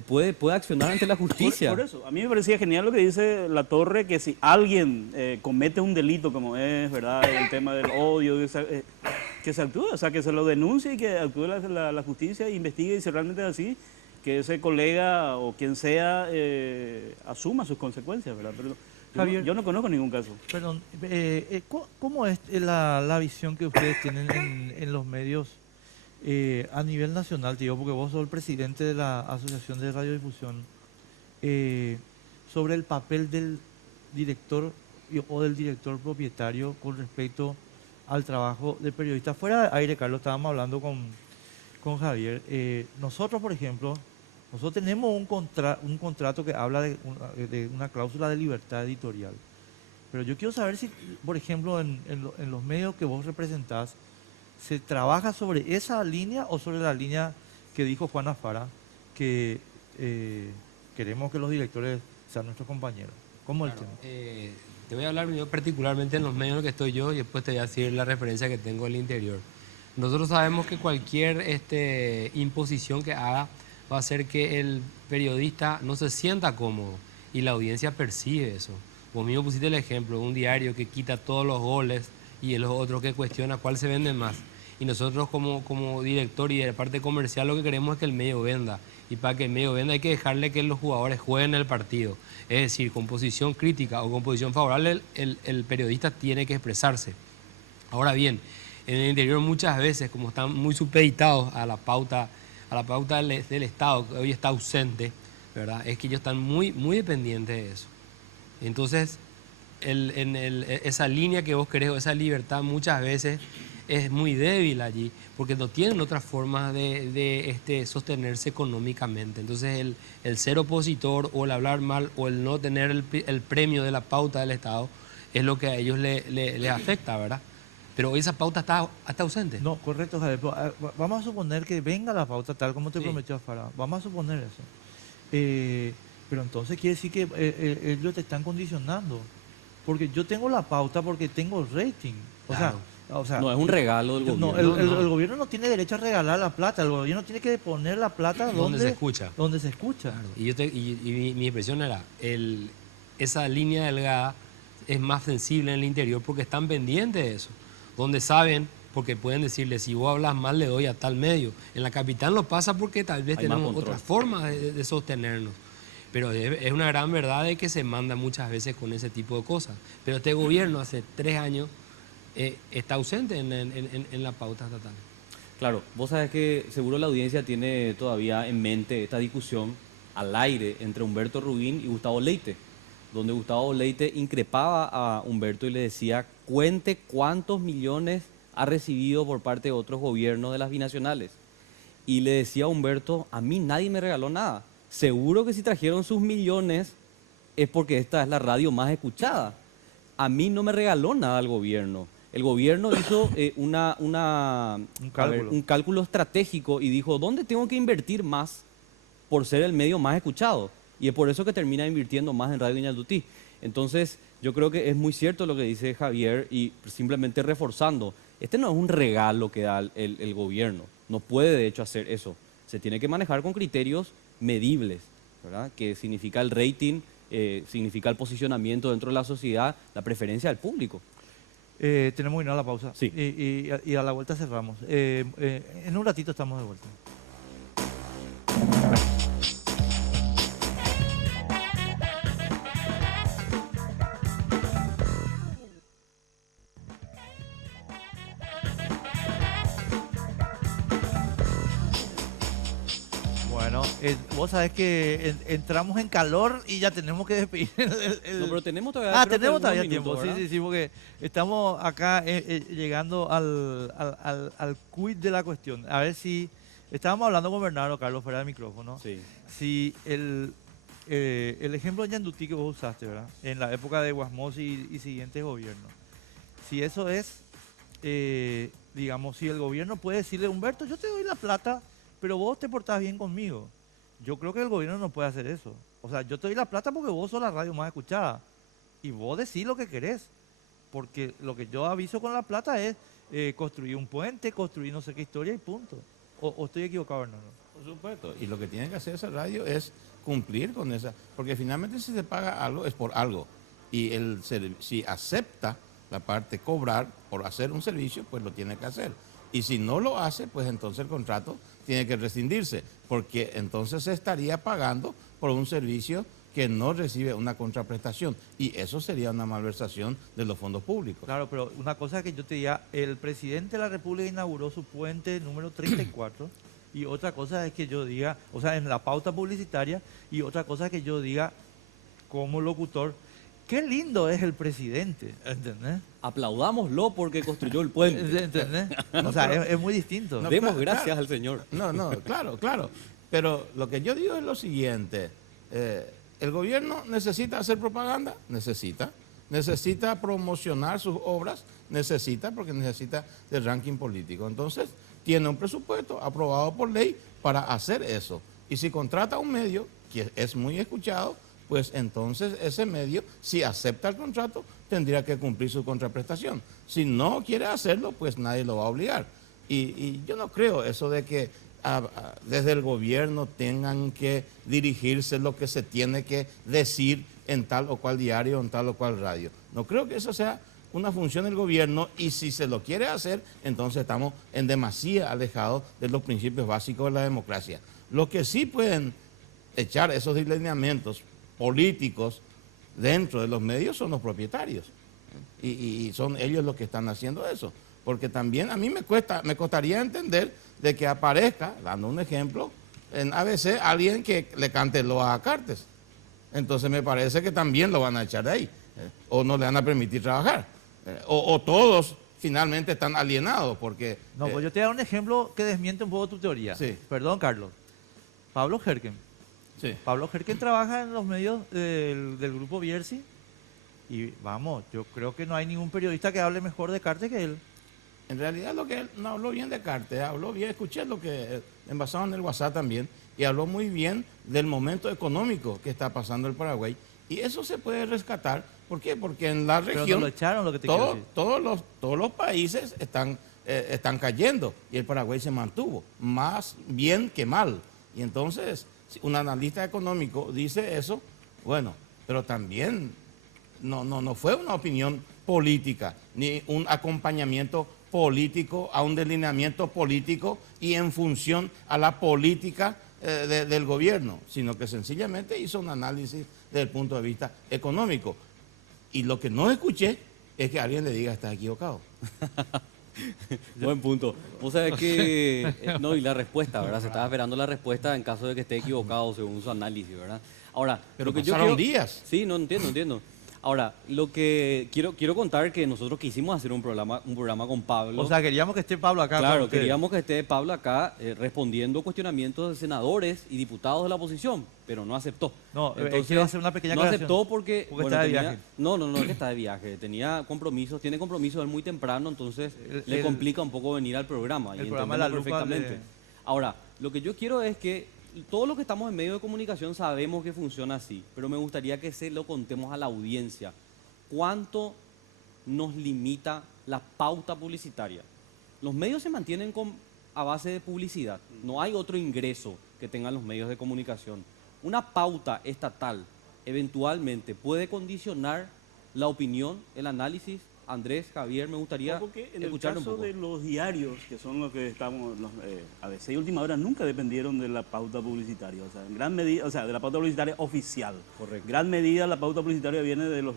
puede accionar ante la justicia. Por eso, a mí me parecía genial lo que dice Latorre, que si alguien comete un delito como es, ¿verdad? El tema del odio, que se actúe, o sea, que se lo denuncie y que actúe la justicia e investigue, y si realmente es así, que ese colega o quien sea asuma sus consecuencias, ¿verdad? Pero Javier, yo no conozco ningún caso. Perdón, ¿cómo es la visión que ustedes tienen en los medios a nivel nacional, tío? Porque vos sos el presidente de la Asociación de Radiodifusión, sobre el papel del director o del director propietario con respecto al trabajo de periodista. Fuera de aire, Carlos, estábamos hablando con Javier. Nosotros, por ejemplo, nosotros tenemos un contrato que habla de una cláusula de libertad editorial. Pero yo quiero saber si, por ejemplo, en los medios que vos representás, ¿se trabaja sobre esa línea o sobre la línea que dijo Juana Fara, que queremos que los directores sean nuestros compañeros? ¿Cómo es el tema? Te voy a hablar yo particularmente en los medios en los que estoy yo y después te voy a decir la referencia que tengo al interior. Nosotros sabemos que cualquier imposición que haga va a hacer que el periodista no se sienta cómodo y la audiencia percibe eso. Vos mismo pusiste el ejemplo, un diario que quita todos los goles y los otros que cuestiona cuál se vende más. Y nosotros como director y de parte comercial lo que queremos es que el medio venda. Y para que el medio venda hay que dejarle que los jugadores jueguen el partido. Es decir, con posición crítica o con posición favorable, el periodista tiene que expresarse. Ahora bien, en el interior muchas veces, como están muy supeditados a la pauta del Estado, que hoy está ausente, ¿verdad? Es que ellos están muy dependientes de eso. Entonces, esa línea que vos querés, o esa libertad, muchas veces es muy débil allí, porque no tienen otras formas de sostenerse económicamente. Entonces, el ser opositor o el hablar mal o el no tener el premio de la pauta del Estado es lo que a ellos les afecta, ¿verdad? Pero hoy esa pauta está ausente. No, correcto, Javier. Vamos a suponer que venga la pauta tal como te prometió Fara. Vamos a suponer eso. Pero entonces quiere decir que ellos te están condicionando. Porque yo tengo la pauta porque tengo rating. Claro. O sea, No es un regalo del no, gobierno. el gobierno no tiene derecho a regalar la plata. El gobierno tiene que poner la plata Donde se escucha. Donde se escucha. Y mi expresión era, esa línea delgada es más sensible en el interior porque están pendientes de eso. Donde saben, porque pueden decirle, si vos hablas mal le doy a tal medio. En la capital no pasa porque tal vez Hay más tenemos control. otra forma de sostenernos. Pero es una gran verdad de que se manda muchas veces con ese tipo de cosas. Pero este gobierno hace 3 años está ausente en la pauta estatal. Claro, vos sabés que seguro la audiencia tiene todavía en mente esta discusión al aire entre Humberto Rubín y Gustavo Leite, donde Gustavo Leite increpaba a Humberto y le decía, cuente cuántos millones ha recibido por parte de otros gobiernos de las binacionales. Y le decía a Humberto, a mí nadie me regaló nada. Seguro que si trajeron sus millones es porque esta es la radio más escuchada. A mí no me regaló nada el gobierno. El gobierno hizo un cálculo estratégico y dijo, ¿dónde tengo que invertir más por ser el medio más escuchado? Y es por eso que termina invirtiendo más en Radio Iñaldutí. Entonces, yo creo que es muy cierto lo que dice Javier y simplemente reforzando, este no es un regalo que da el gobierno, no puede de hecho hacer eso. Se tiene que manejar con criterios medibles, ¿verdad? Que significa el rating, significa el posicionamiento dentro de la sociedad, la preferencia del público. Tenemos que ir a la pausa. Sí. Y a la vuelta cerramos. En un ratito estamos de vuelta. Bueno, vos sabés que entramos en calor y ya tenemos que despedir No, pero tenemos todavía, creo que tenemos algunos todavía minutos, tiempo, ¿verdad? sí, porque estamos acá llegando al quid de la cuestión. A ver si, estábamos hablando con Bernardo, Carlos, fuera del micrófono, Sí. si el ejemplo de Ñandutí que vos usaste, ¿verdad? En la época de Guasmos y siguientes gobiernos, si eso es, digamos, si el gobierno puede decirle, Humberto, yo te doy la plata, pero vos te portás bien conmigo. Yo creo que el gobierno no puede hacer eso. O sea, yo te doy la plata porque vos sos la radio más escuchada. Y vos decís lo que querés. Porque lo que yo aviso con la plata es construir un puente, construir no sé qué historia y punto. ¿O estoy equivocado, Bernardo? Por supuesto. Y lo que tiene que hacer esa radio es cumplir con esa. Porque finalmente si se paga algo es por algo. Y si acepta la parte cobrar por hacer un servicio, pues lo tiene que hacer. Y si no lo hace, pues entonces el contrato tiene que rescindirse, porque entonces se estaría pagando por un servicio que no recibe una contraprestación. Y eso sería una malversación de los fondos públicos. Claro, pero una cosa que yo te diga, el presidente de la República inauguró su puente número 34 y otra cosa es que yo diga, o sea, en la pauta publicitaria, y otra cosa es que yo diga como locutor, qué lindo es el presidente, ¿entendés? Aplaudámoslo porque construyó el puente. ¿Entendés? O sea, es muy distinto. No, Demos claro, gracias claro. al Señor. No, claro. Pero lo que yo digo es lo siguiente. ¿El gobierno necesita hacer propaganda? Necesita promocionar sus obras, porque necesita del ranking político. Entonces, tiene un presupuesto aprobado por ley para hacer eso. Y si contrata un medio, que es muy escuchado, pues entonces ese medio, si acepta el contrato, tendría que cumplir su contraprestación. Si no quiere hacerlo, pues nadie lo va a obligar. Y yo no creo eso de que desde el gobierno tengan que dirigirse lo que se tiene que decir en tal o cual diario, en tal o cual radio. No creo que eso sea una función del gobierno, y si se lo quiere hacer, entonces estamos en demasía alejados de los principios básicos de la democracia. Los que sí pueden echar esos lineamientos políticos dentro de los medios son los propietarios. Y son ellos los que están haciendo eso. Porque también a mí me costaría entender de que aparezca, dando un ejemplo, en ABC alguien que le cante Loa a Cartes. Entonces me parece que también lo van a echar de ahí. O no le van a permitir trabajar. O todos finalmente están alienados porque... No, pues yo te voy a dar un ejemplo que desmiente un poco tu teoría. Sí. Perdón, Carlos. Pablo Herken. Sí. Pablo Herken trabaja en los medios del grupo Bierzi y vamos, yo creo que no hay ningún periodista que hable mejor de Cartes que él. En realidad lo que él no habló bien de Cartes, habló bien, escuché lo que envasado en el WhatsApp también, y habló muy bien del momento económico que está pasando el Paraguay. Y eso se puede rescatar. ¿Por qué? Porque en la Pero región no lo echaron, lo que te quiero decir. todos los países están cayendo y el Paraguay se mantuvo, más bien que mal. Y entonces, si un analista económico dice eso, bueno, pero también no fue una opinión política, ni un acompañamiento político a un delineamiento político y en función a la política del gobierno, sino que sencillamente hizo un análisis desde el punto de vista económico. Y lo que no escuché es que alguien le diga está equivocado. Buen punto. Vos sabés que, no, y la respuesta, ¿verdad? Se estaba esperando la respuesta en caso de que esté equivocado según su análisis, ¿verdad? Ahora, Pero lo que yo pasaron quiero... días. Sí, no entiendo. Ahora, lo que quiero contar que nosotros quisimos hacer un programa con Pablo. O sea, queríamos que esté Pablo acá. con Claro, ustedes. queríamos que esté Pablo acá respondiendo cuestionamientos de senadores y diputados de la oposición, pero no aceptó. No, quiero hacer una pequeña no aclaración. aceptó porque Está de viaje. No es que está de viaje. Tiene compromisos él muy temprano, entonces le El- complica un poco venir al programa. el Y programa entendemos La Lupa perfectamente. Ahora, lo que yo quiero es que todos los que estamos en medio de comunicación sabemos que funciona así, pero me gustaría que se lo contemos a la audiencia. ¿Cuánto nos limita la pauta publicitaria? Los medios se mantienen a base de publicidad. No hay otro ingreso que tengan los medios de comunicación. Una pauta estatal eventualmente puede condicionar la opinión, el análisis. Andrés, Javier, me gustaría Porque en el escucharlo un caso poco. de los diarios, que son los que estamos, ABC y Última Hora nunca dependieron de la pauta publicitaria, o sea, en gran medida, o sea, de la pauta publicitaria oficial. Correcto. En gran medida la pauta publicitaria viene de los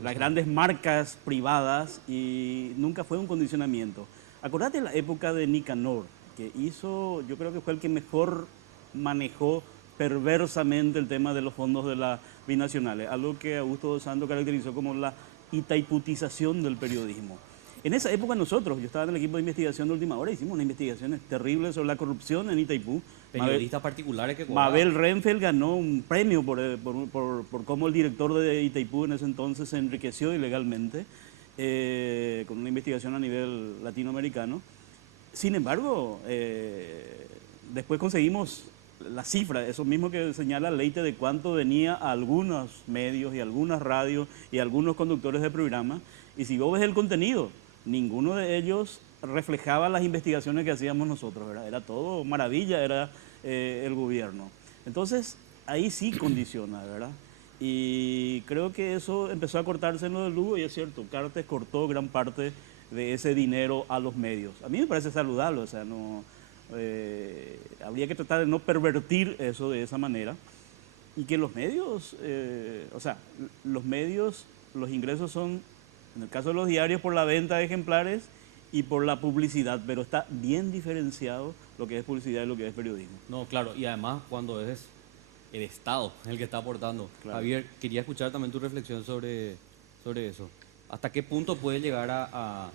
las grandes marcas privadas y nunca fue un condicionamiento. Acordate la época de Nicanor, que hizo, yo creo que fue el que mejor manejó perversamente el tema de los fondos de las binacionales, algo que Augusto dos Santos caracterizó como la itaiputización del periodismo. En esa época nosotros, yo estaba en el equipo de investigación de Última Hora, hicimos unas investigaciones terribles sobre la corrupción en Itaipú. Periodistas particulares que cobraban. Mabel Renfeld ganó un premio por cómo el director de Itaipú en ese entonces se enriqueció ilegalmente con una investigación a nivel latinoamericano. Sin embargo, después conseguimos la cifra, eso mismo que señala Leite, de cuánto venía a algunos medios y algunas radios y algunos conductores de programas. Y si vos ves el contenido, ninguno de ellos reflejaba las investigaciones que hacíamos nosotros, ¿verdad? Era todo maravilla, era el gobierno. Entonces, ahí sí condiciona, ¿verdad? Y creo que eso empezó a cortarse en lo del Lugo y es cierto, Cartes cortó gran parte de ese dinero a los medios. A mí me parece saludable, o sea, no... habría que tratar de no pervertir eso de esa manera y que los medios, los ingresos son, en el caso de los diarios, por la venta de ejemplares y por la publicidad, pero está bien diferenciado lo que es publicidad y lo que es periodismo. No, claro, y además cuando es el Estado el que está aportando. Claro. Javier, quería escuchar también tu reflexión sobre eso. ¿Hasta qué punto puede llegar a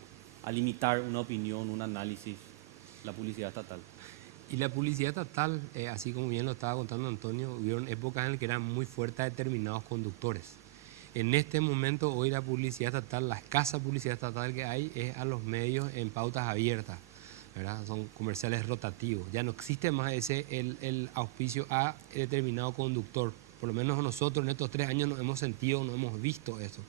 limitar una opinión, un análisis, la publicidad estatal? Y la publicidad estatal, así como bien lo estaba contando Antonio, hubieron épocas en las que eran muy fuertes a determinados conductores. En este momento, hoy la publicidad estatal, la escasa publicidad estatal que hay es a los medios en pautas abiertas, ¿verdad? Son comerciales rotativos. Ya no existe más el auspicio a determinado conductor. Por lo menos nosotros en estos 3 años nos hemos sentido, nos hemos visto eso,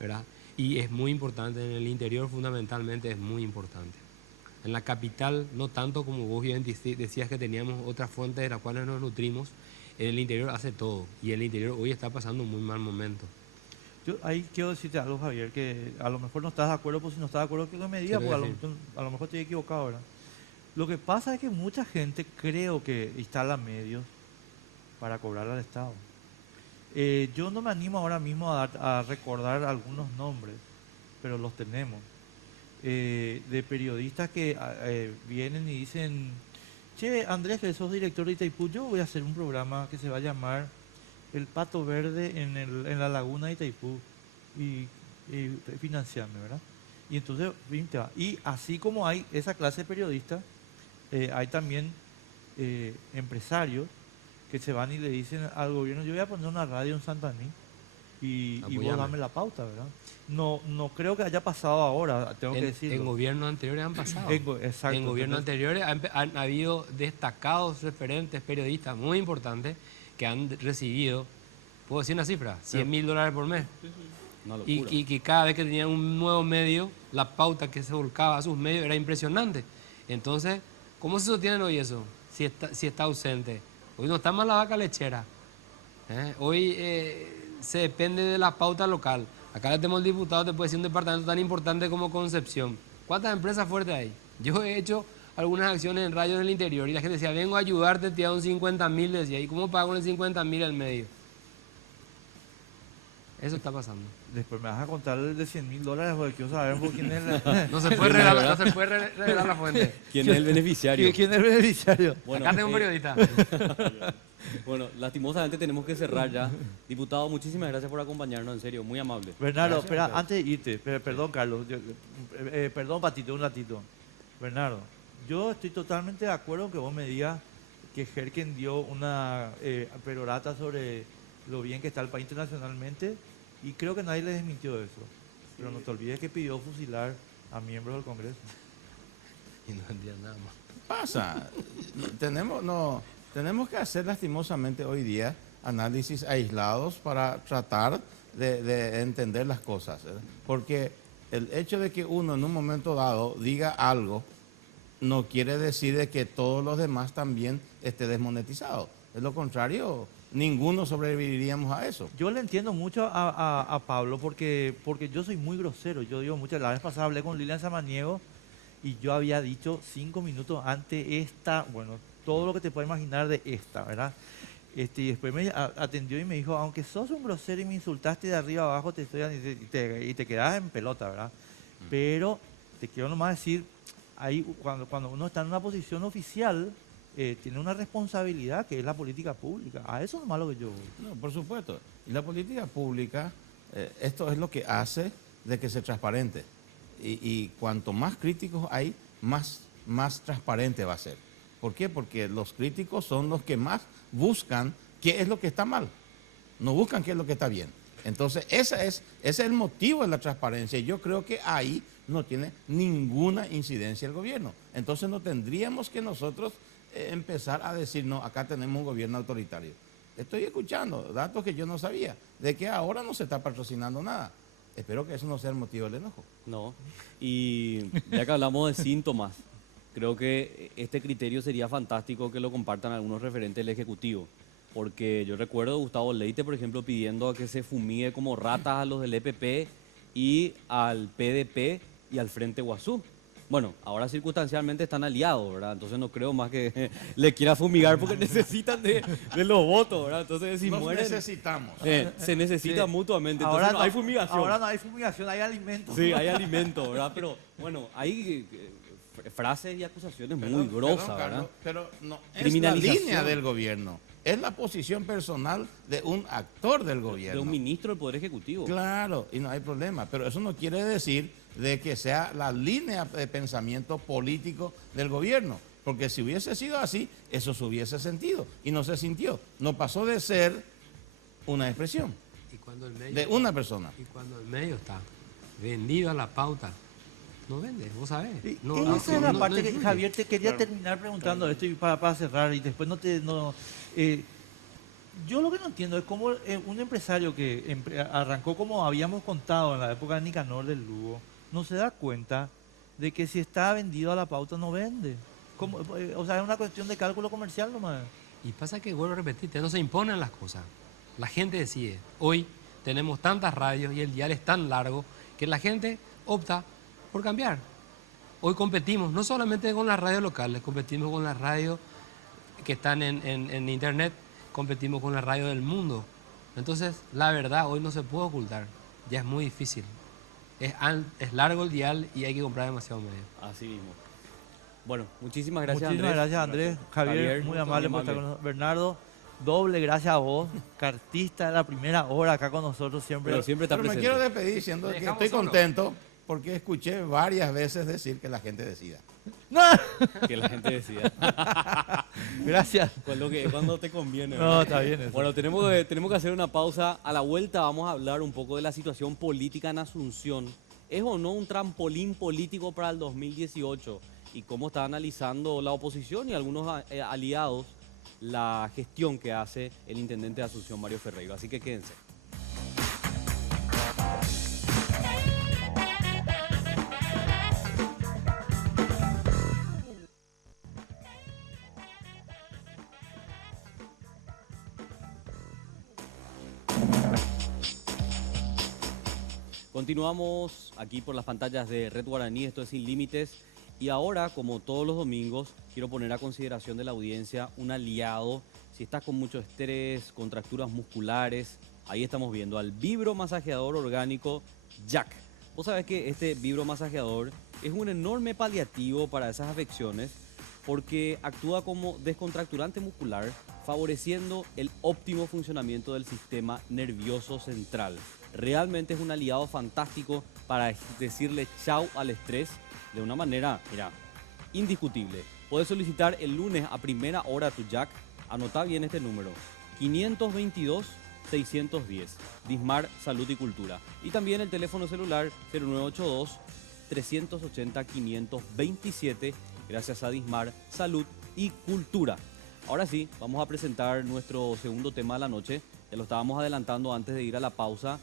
¿verdad? Y es muy importante, en el interior fundamentalmente es muy importante. En la capital, no tanto como vos bien decías que teníamos otras fuentes de las cuales nos nutrimos, en el interior hace todo. Y el interior hoy está pasando un muy mal momento. Yo ahí quiero decirte algo, Javier, que a lo mejor no estás de acuerdo, pues si no estás de acuerdo, que me digas, Sí, porque sí. a lo mejor estoy equivocado, ¿verdad? Lo que pasa es que mucha gente creo que instala medios para cobrar al Estado. Yo no me animo ahora mismo a recordar algunos nombres, pero los tenemos. De periodistas que vienen y dicen, che, Andrés, que sos director de Itaipú, yo voy a hacer un programa que se va a llamar El Pato Verde en la laguna de Itaipú y financiarme, ¿verdad? Y entonces, y así como hay esa clase de periodistas, hay también empresarios que se van y le dicen al gobierno, yo voy a poner una radio en Santaní y y vos Apoyame. dame la pauta, ¿verdad? No creo que haya pasado ahora, tengo que En decirlo. gobiernos anteriores han pasado. Exacto. En gobiernos entonces, anteriores han habido destacados referentes periodistas muy importantes que han recibido, puedo decir una cifra, $100.000 por mes. Una locura. Y que cada vez que tenían un nuevo medio, la pauta que se volcaba a sus medios era impresionante. Entonces, ¿cómo se sostienen hoy eso? Si está ausente. Hoy no está más la vaca lechera. Hoy se depende de la pauta local. Acá le tenemos el diputado, te puede decir un departamento tan importante como Concepción. ¿Cuántas empresas fuertes hay? Yo he hecho algunas acciones en radios del interior y la gente decía, vengo a ayudarte, te hago un 50.000, decía, ¿y cómo pago el 50.000 al medio? Eso está pasando. después me vas a contar el de $100.000 porque quiero saber por quién es la, No se puede revelar la fuente. ¿Quién es el beneficiario? quién es el beneficiario. Bueno, Acá tengo un periodista. Bueno, lastimosamente tenemos que cerrar ya. Diputado, muchísimas gracias por acompañarnos, en serio, muy amable. Bernardo, espera, antes de irte, perdón Carlos, perdón Patito, un ratito. Bernardo, yo estoy totalmente de acuerdo que vos me digas que Herken dio una perorata sobre lo bien que está el país internacionalmente y creo que nadie le desmintió eso. Pero no te olvides que pidió fusilar a miembros del Congreso. Y no entiendo nada más. Pasa, tenemos que hacer lastimosamente hoy día análisis aislados para tratar de entender las cosas. Porque el hecho de que uno en un momento dado diga algo no quiere decir de que todos los demás también esté desmonetizado. Es lo contrario, ninguno sobreviviríamos a eso. Yo le entiendo mucho a Pablo porque yo soy muy grosero. Yo digo muchas, la vez pasada hablé con Lilian Samaniego y yo había dicho 5 minutos antes esta, bueno, todo lo que te puedes imaginar de esta, ¿verdad? Y después me atendió y me dijo, aunque sos un grosero y me insultaste de arriba abajo, te estoy y te quedas en pelota, ¿verdad? Pero te quiero nomás decir, ahí cuando uno está en una posición oficial, tiene una responsabilidad que es la política pública. A eso nomás lo que yo voy. No, por supuesto. Y la política pública, esto es lo que hace de que sea transparente. Y cuanto más críticos hay, más transparente va a ser. ¿Por qué? Porque los críticos son los que más buscan qué es lo que está mal. No buscan qué es lo que está bien. Entonces, ese es el motivo de la transparencia. Yo creo que ahí no tiene ninguna incidencia el gobierno. Entonces, no tendríamos que nosotros empezar a decir, no, acá tenemos un gobierno autoritario. Estoy escuchando datos que yo no sabía, de que ahora no se está patrocinando nada. Espero que eso no sea el motivo del enojo. No. Y ya que hablamos de síntomas, creo que este criterio sería fantástico que lo compartan algunos referentes del Ejecutivo. Porque yo recuerdo a Gustavo Leite, por ejemplo, pidiendo a que se fumigue como ratas a los del EPP y al PDP y al Frente Guazú. Bueno, ahora circunstancialmente están aliados, ¿verdad? Entonces no creo más que le quiera fumigar porque necesitan de los votos, ¿verdad? Entonces si Nos mueren, necesitamos. se necesita Sí. mutuamente. Entonces no hay fumigación. Ahora no hay fumigación, hay alimento. Sí, hay alimento, ¿verdad? Pero bueno, hay frases y acusaciones muy grosas, Perdón, ¿verdad? Carlos, pero no es la Criminalización. línea del gobierno. Es la posición personal de un actor del De gobierno. un ministro del Poder Ejecutivo. Claro, y no hay problema. Pero eso no quiere decir de que sea la línea de pensamiento político del gobierno. Porque si hubiese sido así, eso se hubiese sentido. Y no se sintió. No pasó de ser una expresión Y cuando el medio de una persona. Y cuando el medio está vendido a la pauta, no vende, vos sabés. Y No, esa es la parte que, influye. Javier, te quería terminar preguntando esto y para cerrar y después yo lo que no entiendo es cómo un empresario que arrancó como habíamos contado en la época de Nicanor del Lugo, no se da cuenta de que si está vendido a la pauta no vende. O sea, es una cuestión de cálculo comercial nomás. Y pasa que, vuelvo a repetirte, no se imponen las cosas. La gente decide. Hoy tenemos tantas radios y el dial es tan largo que la gente opta por cambiar. Hoy competimos no solamente con las radios locales, competimos con las radios que están en internet, competimos con la radio del mundo. Entonces, la verdad, hoy no se puede ocultar. Ya es muy difícil. Es largo el dial y hay que comprar demasiado medio. Así mismo. Bueno, muchísimas gracias, Muchísimas Andrés. gracias, Andrés. Javier, muy amable por estar con nosotros. Bernardo, doble gracias a vos, cartista de la primera hora acá con nosotros siempre. Pero siempre está Pero me presente. quiero despedir diciendo que Dejamos estoy solo. contento porque escuché varias veces decir que la gente decida. ¡No! que la gente decía. Gracias. Cuando te conviene. No, ¿verdad? está bien eso. Bueno, tenemos que hacer una pausa. A la vuelta vamos a hablar un poco de la situación política en Asunción. ¿Es o no un trampolín político para el 2018? Y cómo está analizando la oposición y algunos aliados la gestión que hace el intendente de Asunción, Mario Ferreiro. Así que quédense. Continuamos aquí por las pantallas de Red Guaraní, esto es Sin Límites. Y ahora, como todos los domingos, quiero poner a consideración de la audiencia un aliado. Si estás con mucho estrés, contracturas musculares, ahí estamos viendo al vibromasajeador orgánico Jack. Vos sabés que este vibromasajeador es un enorme paliativo para esas afecciones porque actúa como descontracturante muscular, favoreciendo el óptimo funcionamiento del sistema nervioso central. Realmente es un aliado fantástico para decirle chau al estrés de una manera, mira, indiscutible. Puedes solicitar el lunes a primera hora tu Jack. Anotá bien este número, 522-610, Dismar Salud y Cultura. Y también el teléfono celular 0982-380-527, gracias a Dismar Salud y Cultura. Ahora sí, vamos a presentar nuestro segundo tema de la noche. Ya lo estábamos adelantando antes de ir a la pausa.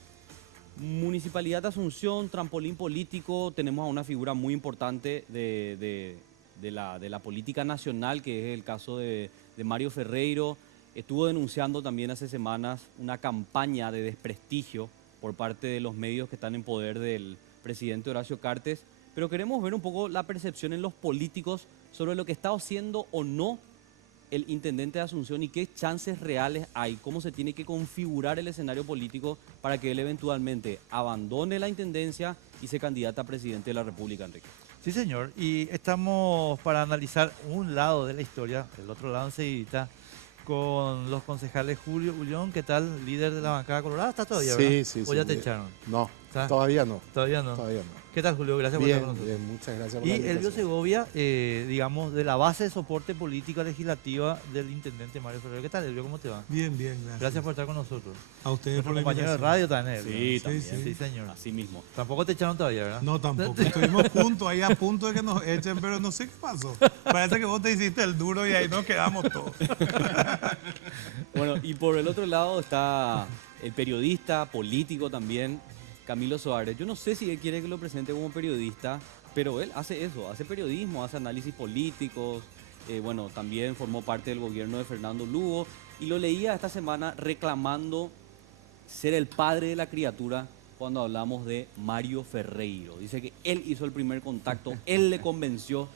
Municipalidad de Asunción, trampolín político, tenemos a una figura muy importante de la política nacional, que es el caso de Mario Ferreiro. Estuvo denunciando también hace semanas una campaña de desprestigio por parte de los medios que están en poder del presidente Horacio Cartes, pero queremos ver un poco la percepción en los políticos sobre lo que está haciendo o no el intendente de Asunción y qué chances reales hay, cómo se tiene que configurar el escenario político para que él eventualmente abandone la intendencia y se candidate a presidente de la República, Enrique. Sí, señor. Y estamos para analizar un lado de la historia, el otro lado enseguidita, con los concejales Julio Ullón. ¿Qué tal? Líder de la bancada colorada. ¿Está todavía, verdad? Sí, sí, ¿O sí. ya te echaron? No, ¿Está? todavía no. Todavía no. Todavía no. ¿Qué tal, Julio? Gracias por Bien, estar con nosotros. bien, muchas gracias por Y la Elvio invitación. Segovia, digamos, de la base de soporte política legislativa del intendente Mario Ferreiro. ¿Qué tal, Elvio? ¿Cómo te va? Bien, bien, gracias. Gracias por estar con nosotros. A ustedes Nuestro por la compañero de invitación. radio también, Elvio. Sí, también. Sí, señor. Así mismo. Tampoco te echaron todavía, ¿verdad? No, tampoco. Estuvimos juntos, ahí a punto de que nos echen, pero no sé qué pasó. Parece que vos te hiciste el duro y ahí nos quedamos todos. Bueno, y por el otro lado está el periodista, político también, Camilo Soares. Yo no sé si él quiere que lo presente como periodista, pero él hace eso, hace periodismo, hace análisis políticos. Bueno, también formó parte del gobierno de Fernando Lugo y lo leía esta semana reclamando ser el padre de la criatura cuando hablamos de Mario Ferreiro. Dice que él hizo el primer contacto, él le convenció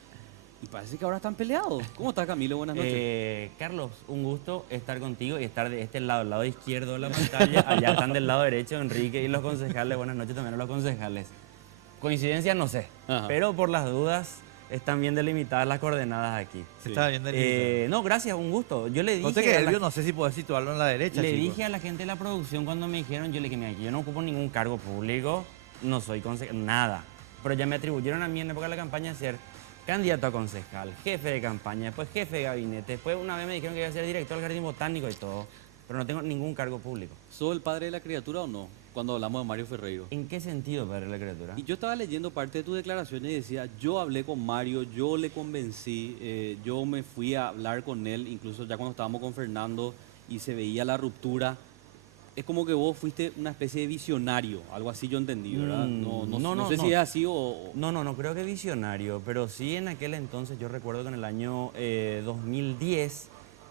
y parece que ahora están peleados. ¿Cómo estás, Camilo? Buenas noches. Carlos, un gusto estar contigo y estar de este lado, el lado izquierdo de la pantalla. Allá están del lado derecho Enrique y los concejales. Buenas noches también a los concejales. Coincidencia no sé, pero por las dudas están bien delimitadas las coordenadas aquí. Sí. Está bien delimitado. No, gracias, un gusto. Yo le dije Entonces, que Elvio, no sé si podés situarlo en la derecha, Le chicos. dije a la gente de la producción cuando me dijeron, yo le dije, mira, yo no ocupo ningún cargo público, no soy concejal, nada. Pero ya me atribuyeron a mí en la época de la campaña a ser candidato a concejal, jefe de campaña, después jefe de gabinete, después una vez me dijeron que iba a ser director del Jardín Botánico y todo, pero no tengo ningún cargo público. ¿Sos el padre de la criatura o no? Cuando hablamos de Mario Ferreiro. ¿En qué sentido, padre de la criatura? Y yo estaba leyendo parte de tus declaraciones y decía, yo hablé con Mario, yo le convencí, yo me fui a hablar con él, incluso ya cuando estábamos con Fernando y se veía la ruptura. Es como que vos fuiste una especie de visionario, algo así yo entendí, ¿verdad? No sé si es así o... No creo que visionario, pero sí en aquel entonces, yo recuerdo que en el año 2010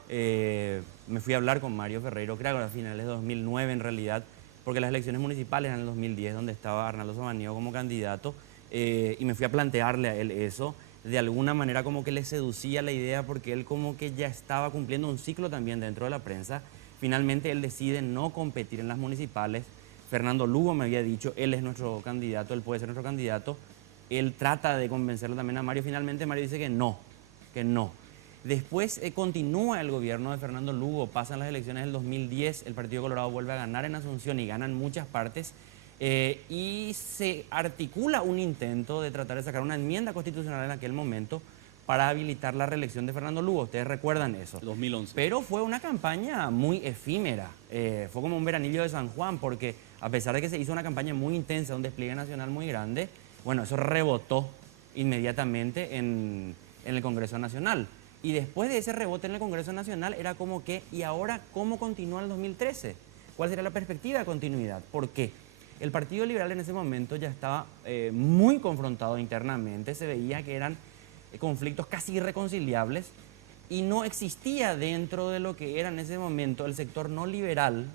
me fui a hablar con Mario Ferreiro, creo que a finales de 2009 en realidad, porque las elecciones municipales eran en el 2010, donde estaba Arnaldo Samaniego como candidato, y me fui a plantearle a él eso. De alguna manera como que le seducía la idea, porque él como que ya estaba cumpliendo un ciclo también dentro de la prensa. Finalmente él decide no competir en las municipales. Fernando Lugo me había dicho, él es nuestro candidato, él puede ser nuestro candidato. Él trata de convencerlo también a Mario. Finalmente Mario dice que no, que no. Después continúa el gobierno de Fernando Lugo, pasan las elecciones del 2010, el Partido Colorado vuelve a ganar en Asunción y gana en muchas partes. Y se articula un intento de tratar de sacar una enmienda constitucional en aquel momento para habilitar la reelección de Fernando Lugo. Ustedes recuerdan eso. 2011. Pero fue una campaña muy efímera. Fue como un veranillo de San Juan, porque a pesar de que se hizo una campaña muy intensa, un despliegue nacional muy grande, bueno, eso rebotó inmediatamente en el Congreso Nacional. Y después de ese rebote en el Congreso Nacional era como que, ¿y ahora cómo continúa el 2013? ¿Cuál sería la perspectiva de continuidad? ¿Por qué? El Partido Liberal en ese momento ya estaba muy confrontado internamente, se veía que eran conflictos casi irreconciliables y no existía dentro de lo que era en ese momento el sector no liberal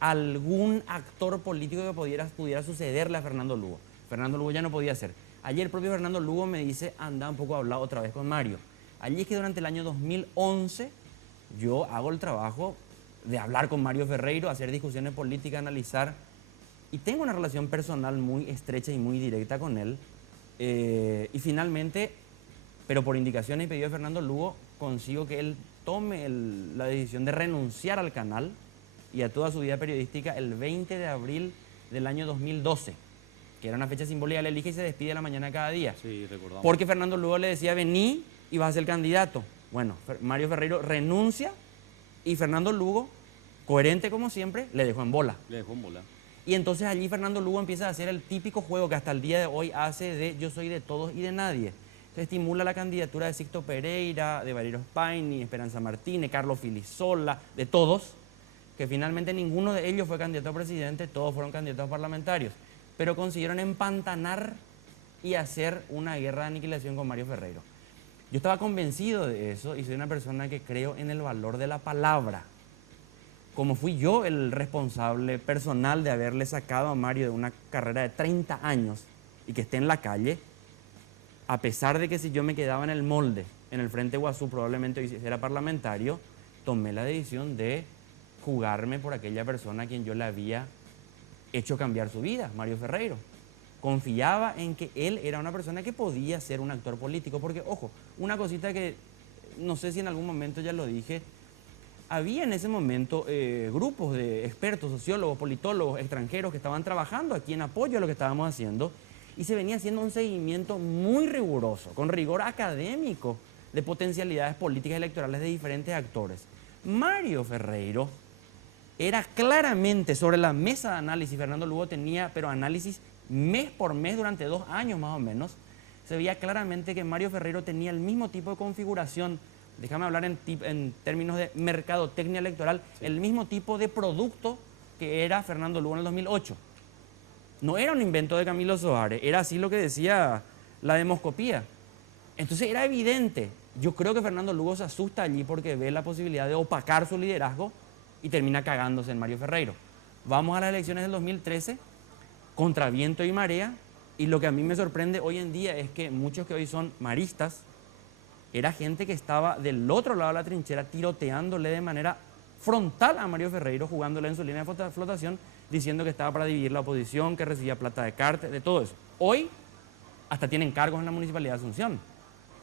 algún actor político que pudiera sucederle a Fernando Lugo. Fernando Lugo ya no podía ser. Ayer el propio Fernando Lugo me dice, anda un poco a hablar otra vez con Mario. Allí es que durante el año 2011 yo hago el trabajo de hablar con Mario Ferreiro, hacer discusiones políticas, analizar, y tengo una relación personal muy estrecha y muy directa con él. Y finalmente, pero por indicaciones y pedido de Fernando Lugo, consigo que él tome la decisión de renunciar al canal y a toda su vida periodística el 20 de abril del año 2012, que era una fecha simbólica, él elige y se despide a la mañana cada día. Sí, recordamos. Porque Fernando Lugo le decía, vení y vas a ser candidato. Bueno, Mario Ferreiro renuncia y Fernando Lugo, coherente como siempre, le dejó en bola. Le dejó en bola. Y entonces allí Fernando Lugo empieza a hacer el típico juego que hasta el día de hoy hace de yo soy de todos y de nadie. Se estimula la candidatura de Sixto Pereira, de Valerio Spaini, Esperanza Martínez, Carlos Filisola, de todos, que finalmente ninguno de ellos fue candidato a presidente, todos fueron candidatos parlamentarios, pero consiguieron empantanar y hacer una guerra de aniquilación con Mario Ferreiro. Yo estaba convencido de eso y soy una persona que creo en el valor de la palabra. Como fui yo el responsable personal de haberle sacado a Mario de una carrera de 30 años y que esté en la calle, a pesar de que si yo me quedaba en el molde, en el Frente Guazú, probablemente hoy era parlamentario, tomé la decisión de jugarme por aquella persona a quien yo le había hecho cambiar su vida, Mario Ferreiro. Confiaba en que él era una persona que podía ser un actor político, porque, ojo, una cosita que no sé si en algún momento ya lo dije, había en ese momento grupos de expertos, sociólogos, politólogos extranjeros que estaban trabajando aquí en apoyo a lo que estábamos haciendo y se venía haciendo un seguimiento muy riguroso, con rigor académico de potencialidades políticas electorales de diferentes actores. Mario Ferreiro era claramente sobre la mesa de análisis, Fernando Lugo tenía, pero análisis mes por mes durante 2 años más o menos, se veía claramente que Mario Ferreiro tenía el mismo tipo de configuración. Déjame hablar en términos de mercadotecnia electoral, el mismo tipo de producto que era Fernando Lugo en el 2008. No era un invento de Camilo Soares, era así lo que decía la demoscopía. Entonces era evidente. Yo creo que Fernando Lugo se asusta allí porque ve la posibilidad de opacar su liderazgo y termina cagándose en Mario Ferreiro. Vamos a las elecciones del 2013, contra viento y marea, y lo que a mí me sorprende hoy en día es que muchos que hoy son maristas, era gente que estaba del otro lado de la trinchera tiroteándole de manera frontal a Mario Ferreiro, jugándole en su línea de flotación, diciendo que estaba para dividir la oposición, que recibía plata de cártel, de todo eso. Hoy hasta tienen cargos en la Municipalidad de Asunción.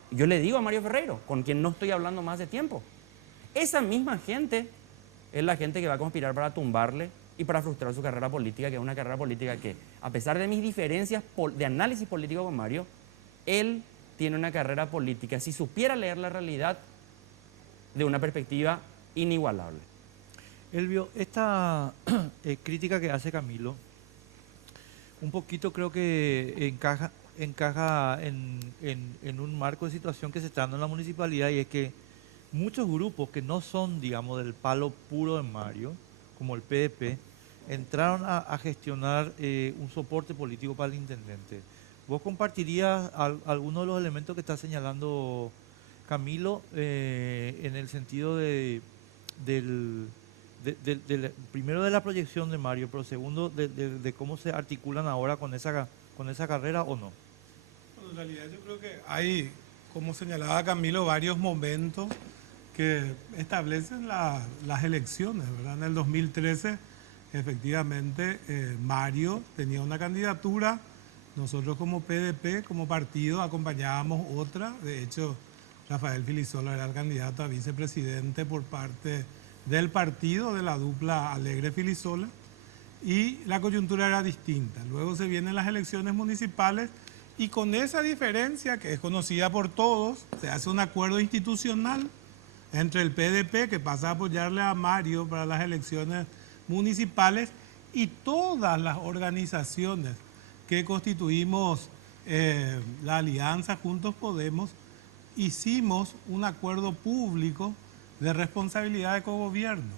Y yo le digo a Mario Ferreiro, con quien no estoy hablando más de tiempo, esa misma gente es la gente que va a conspirar para tumbarle y para frustrar su carrera política, que es una carrera política que, a pesar de mis diferencias de análisis político con Mario, él tiene una carrera política, si supiera leer la realidad, de una perspectiva inigualable. Elvio, esta crítica que hace Camilo, un poquito creo que encaja en un marco de situación que se está dando en la municipalidad, y es que muchos grupos que no son, digamos, del palo puro de Mario, como el PDP, entraron a gestionar un soporte político para el intendente. ¿Vos compartirías algunos de los elementos que está señalando Camilo en el sentido primero de la proyección de Mario, pero segundo de cómo se articulan ahora con esa carrera o no? Bueno, en realidad yo creo que hay, como señalaba Camilo, varios momentos que establecen las elecciones, ¿verdad? En el 2013, efectivamente, Mario tenía una candidatura. Nosotros como PDP, como partido, acompañábamos otra. De hecho, Rafael Filisola era el candidato a vicepresidente por parte del partido, de la dupla Alegre-Filisola, y la coyuntura era distinta. Luego se vienen las elecciones municipales Y con esa diferencia, que es conocida por todos, se hace un acuerdo institucional entre el PDP, que pasa a apoyarle a Mario para las elecciones municipales, y todas las organizaciones que constituimos la alianza Juntos Podemos, hicimos un acuerdo público de responsabilidad de cogobierno.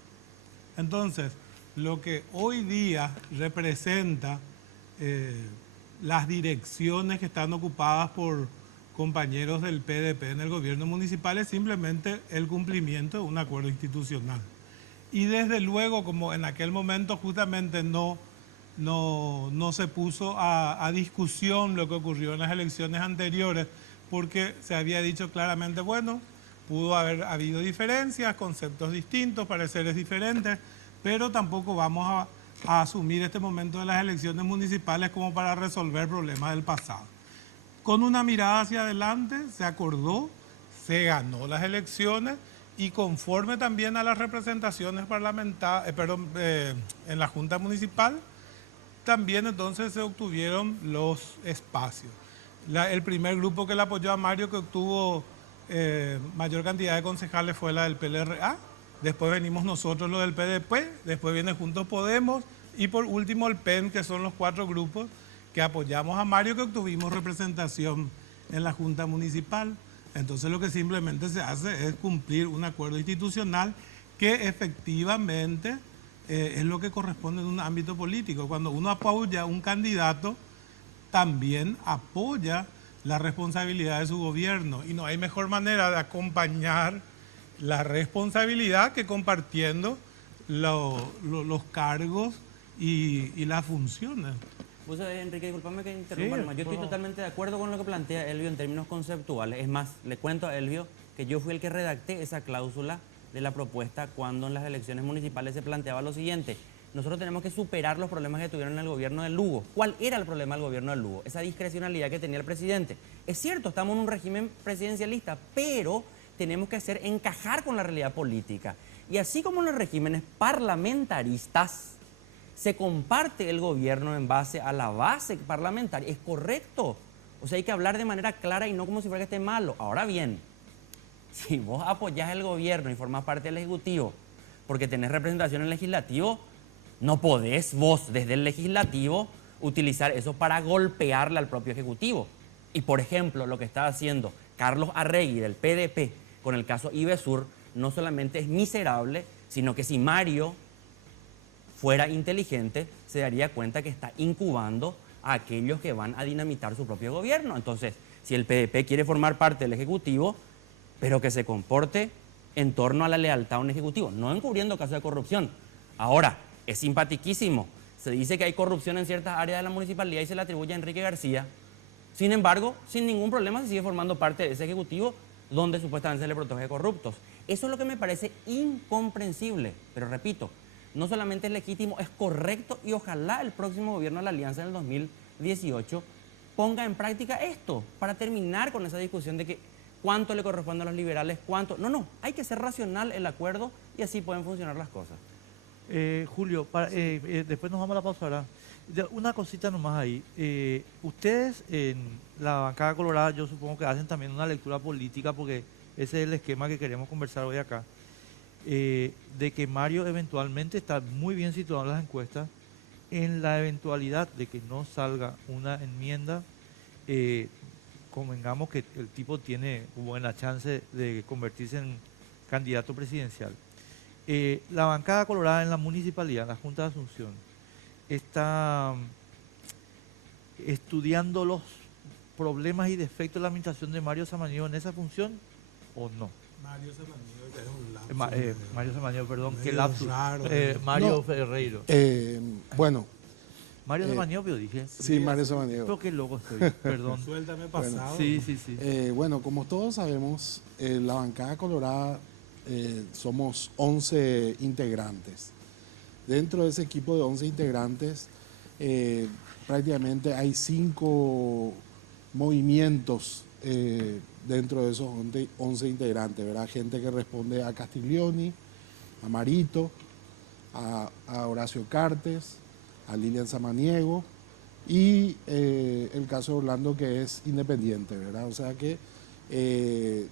Entonces, lo que hoy día representa las direcciones que están ocupadas por compañeros del PDP en el gobierno municipal es simplemente el cumplimiento de un acuerdo institucional. Y desde luego, como en aquel momento justamente no se puso a discusión lo que ocurrió en las elecciones anteriores, porque se había dicho claramente, bueno, pudo haber habido diferencias, conceptos distintos, pareceres diferentes, pero tampoco vamos a asumir este momento de las elecciones municipales como para resolver problemas del pasado. Con una mirada hacia adelante se acordó, se ganó las elecciones y conforme también a las representaciones parlamentarias, en la Junta Municipal, también entonces se obtuvieron los espacios. El primer grupo que le apoyó a Mario, que obtuvo mayor cantidad de concejales, fue la del PLRA. Después venimos nosotros, los del PDP, después viene Juntos Podemos y por último el PEN, que son los 4 grupos que apoyamos a Mario, que obtuvimos representación en la Junta Municipal. Entonces lo que simplemente se hace es cumplir un acuerdo institucional que efectivamente es lo que corresponde en un ámbito político. Cuando uno apoya a un candidato, también apoya la responsabilidad de su gobierno y no hay mejor manera de acompañar la responsabilidad que compartiendo los cargos y las funciones. Vos sabés, Enrique, disculpame que interrumpa, yo estoy totalmente de acuerdo con lo que plantea Elvio en términos conceptuales. Es más, le cuento a Elvio que yo fui el que redacté esa cláusula de la propuesta cuando en las elecciones municipales se planteaba lo siguiente: nosotros tenemos que superar los problemas que tuvieron en el gobierno de Lugo. ¿Cuál era el problema del gobierno de Lugo? Esa discrecionalidad que tenía el presidente. Es cierto, estamos en un régimen presidencialista, pero tenemos que hacer encajar con la realidad política. Y así como en los regímenes parlamentaristas se comparte el gobierno en base a la base parlamentaria, es correcto. O sea, hay que hablar de manera clara y no como si fuera que esté malo. Ahora bien, si vos apoyás el gobierno y formás parte del Ejecutivo porque tenés representación en el Legislativo, no podés vos desde el Legislativo utilizar eso para golpearle al propio Ejecutivo. Y por ejemplo, lo que está haciendo Carlos Arregui del PDP con el caso Ivesur no solamente es miserable, sino que si Mario fuera inteligente, se daría cuenta que está incubando a aquellos que van a dinamitar su propio gobierno. Entonces, si el PDP quiere formar parte del Ejecutivo, pero que se comporte en torno a la lealtad a un Ejecutivo, no encubriendo casos de corrupción. Ahora, es simpatiquísimo. Se dice que hay corrupción en ciertas áreas de la municipalidad y se le atribuye a Enrique García. Sin embargo, sin ningún problema se sigue formando parte de ese Ejecutivo donde supuestamente se le protege de corruptos. Eso es lo que me parece incomprensible. Pero repito, no solamente es legítimo, es correcto y ojalá el próximo gobierno de la Alianza en el 2018 ponga en práctica esto para terminar con esa discusión de que cuánto le corresponde a los liberales, cuánto... No, hay que ser racional el acuerdo y así pueden funcionar las cosas. Julio, después nos vamos a la pausa ahora. Una cosita nomás ahí. Ustedes en la bancada colorada, yo supongo que hacen también una lectura política, porque ese es el esquema que queremos conversar hoy acá. De que Mario eventualmente está muy bien situado en las encuestas. En la eventualidad de que no salga una enmienda, convengamos que el tipo tiene buena chance de convertirse en candidato presidencial. La bancada colorada en la municipalidad, en la Junta de Asunción, está estudiando los problemas y defectos de la administración de Mario Samaniego en esa función o no. Mario Samaniego, que es un lapsus. Mario Samaniego, perdón, que medio lapsus. raro. Mario No. Ferreiro. Bueno, Mario Samaniego, yo dije. sí, Mario Samaniego. Pero qué loco estoy, perdón. Suéltame pasado. Sí. Bueno, como todos sabemos, la bancada colorada somos 11 integrantes. Dentro de ese equipo de 11 integrantes, prácticamente hay 5 movimientos dentro de esos 11 integrantes, ¿verdad? Gente que responde a Castiglioni, a Marito, a Horacio Cartes, a Lilian Samaniego, y el caso de Orlando, que es independiente, ¿verdad? O sea que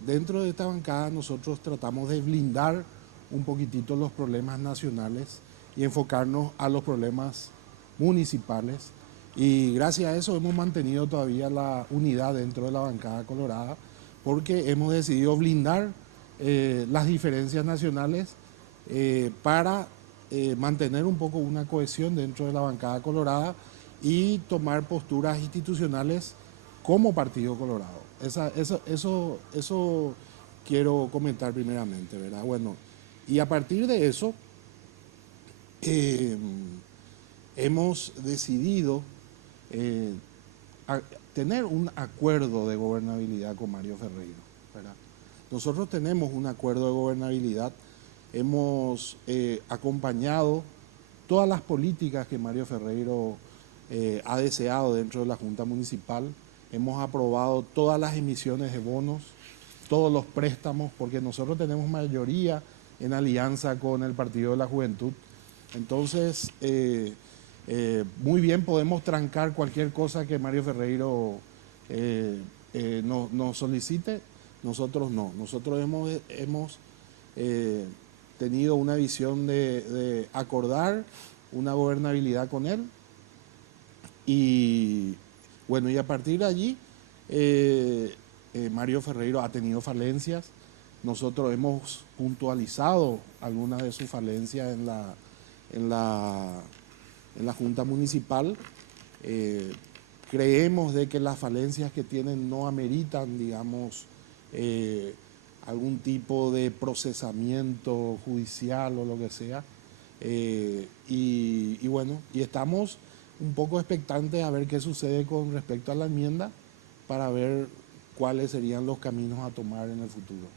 dentro de esta bancada nosotros tratamos de blindar un poquitito los problemas nacionales y enfocarnos a los problemas municipales. Y gracias a eso hemos mantenido todavía la unidad dentro de la bancada colorada, porque hemos decidido blindar las diferencias nacionales para mantener un poco una cohesión dentro de la bancada colorada y tomar posturas institucionales como Partido Colorado. Eso quiero comentar primeramente, ¿verdad? Bueno, y a partir de eso hemos decidido tener un acuerdo de gobernabilidad con Mario Ferreiro, ¿verdad? Nosotros tenemos un acuerdo de gobernabilidad, hemos acompañado todas las políticas que Mario Ferreiro ha deseado dentro de la Junta Municipal, hemos aprobado todas las emisiones de bonos, todos los préstamos, porque nosotros tenemos mayoría en alianza con el Partido de la Juventud. Entonces, muy bien podemos trancar cualquier cosa que Mario Ferreiro nos solicite, nosotros no. Nosotros hemos tenido una visión de acordar una gobernabilidad con él y bueno, y a partir de allí Mario Ferreiro ha tenido falencias. Nosotros hemos puntualizado algunas de sus falencias en la Junta Municipal. Creemos de que las falencias que tienen no ameritan, digamos, algún tipo de procesamiento judicial o lo que sea. Y bueno, y estamos un poco expectantes a ver qué sucede con respecto a la enmienda para ver cuáles serían los caminos a tomar en el futuro.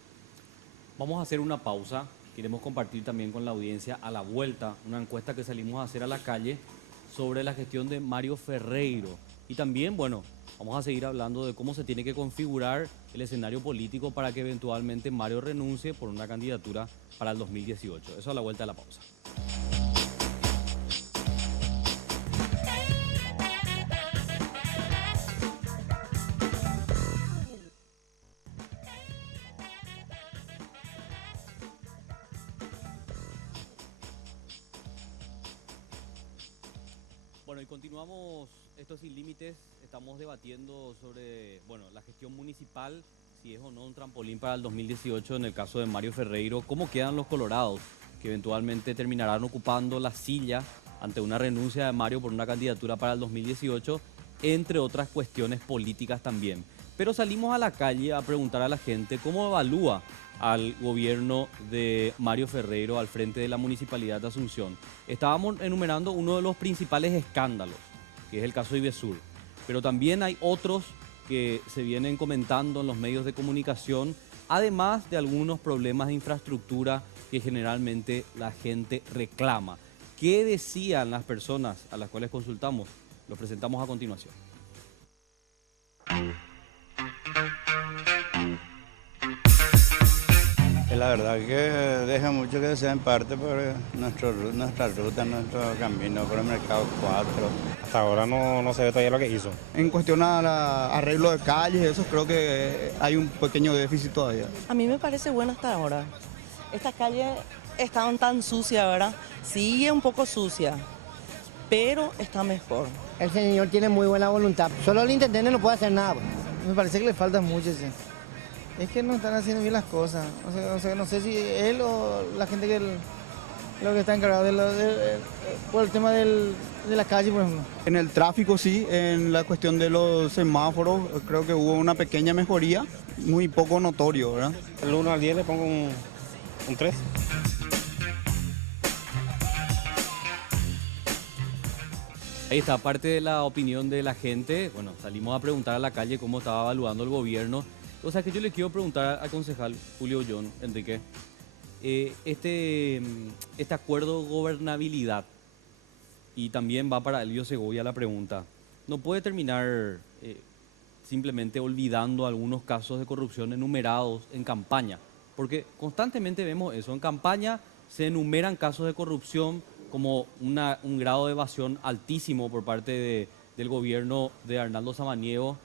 Vamos a hacer una pausa. Queremos compartir también con la audiencia a la vuelta una encuesta que salimos a hacer a la calle sobre la gestión de Mario Ferreiro. Y también, bueno, vamos a seguir hablando de cómo se tiene que configurar el escenario político para que eventualmente Mario renuncie por una candidatura para el 2018. Eso a la vuelta de la pausa. Bueno, y continuamos Esto Sin Límites. Estamos debatiendo sobre, bueno, la gestión municipal, si es o no un trampolín para el 2018 en el caso de Mario Ferreiro. ¿Cómo quedan los colorados que eventualmente terminarán ocupando la silla ante una renuncia de Mario por una candidatura para el 2018, entre otras cuestiones políticas también? Pero salimos a la calle a preguntar a la gente cómo evalúa al gobierno de Mario Ferreiro al frente de la Municipalidad de Asunción. Estábamos enumerando uno de los principales escándalos, que es el caso de Ivesur, pero también hay otros que se vienen comentando en los medios de comunicación, además de algunos problemas de infraestructura que generalmente la gente reclama. ¿Qué decían las personas a las cuales consultamos? Lo presentamos a continuación. La verdad que deja mucho que desear en parte por nuestra ruta, nuestro camino por el Mercado 4. Hasta ahora no se ve todavía lo que hizo. En cuestión al arreglo de calles, eso creo que hay un pequeño déficit todavía. A mí me parece bueno hasta ahora. Estas calles estaban tan sucias, ¿verdad? Sigue un poco sucia, pero está mejor. El señor tiene muy buena voluntad. Solo el intendente no puede hacer nada. Me parece que le falta mucho, sí. Es que no están haciendo bien las cosas. O sea, no sé si él o la gente lo que está encargado por el tema de la calle, por ejemplo. En el tráfico sí, en la cuestión de los semáforos, creo que hubo una pequeña mejoría, muy poco notorio, ¿verdad? El 1 al 10 le pongo un 3. Ahí está, parte de la opinión de la gente. Bueno, salimos a preguntar a la calle cómo estaba evaluando el gobierno. O sea que yo le quiero preguntar al concejal Julio John, Enrique, este acuerdo de gobernabilidad, y también va para Elio Segovia la pregunta, ¿no puede terminar simplemente olvidando algunos casos de corrupción enumerados en campaña? Porque constantemente vemos eso, en campaña se enumeran casos de corrupción como un grado de evasión altísimo por parte del gobierno de Arnaldo Samaniego.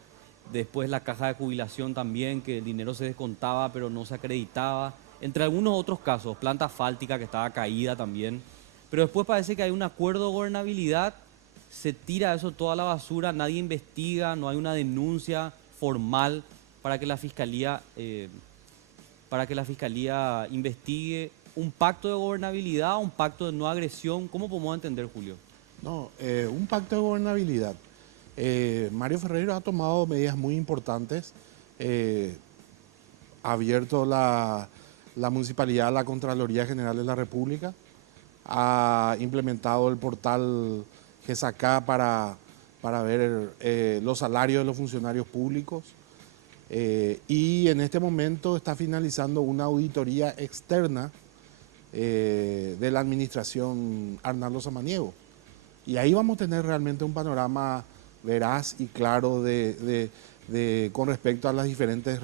Después la caja de jubilación también, que el dinero se descontaba pero no se acreditaba. Entre algunos otros casos, planta asfáltica que estaba caída también. Pero después parece que hay un acuerdo de gobernabilidad, se tira eso toda a la basura, nadie investiga, no hay una denuncia formal para que la fiscalía investigue. ¿Un pacto de gobernabilidad, un pacto de no agresión? ¿Cómo podemos entender, Julio? No, un pacto de gobernabilidad. Mario Ferreiro ha tomado medidas muy importantes, ha abierto la municipalidad a la Contraloría General de la República, ha implementado el portal GESACA para ver los salarios de los funcionarios públicos y en este momento está finalizando una auditoría externa de la administración Arnaldo Samaniego. Y ahí vamos a tener realmente un panorama veraz y claro con respecto a las diferentes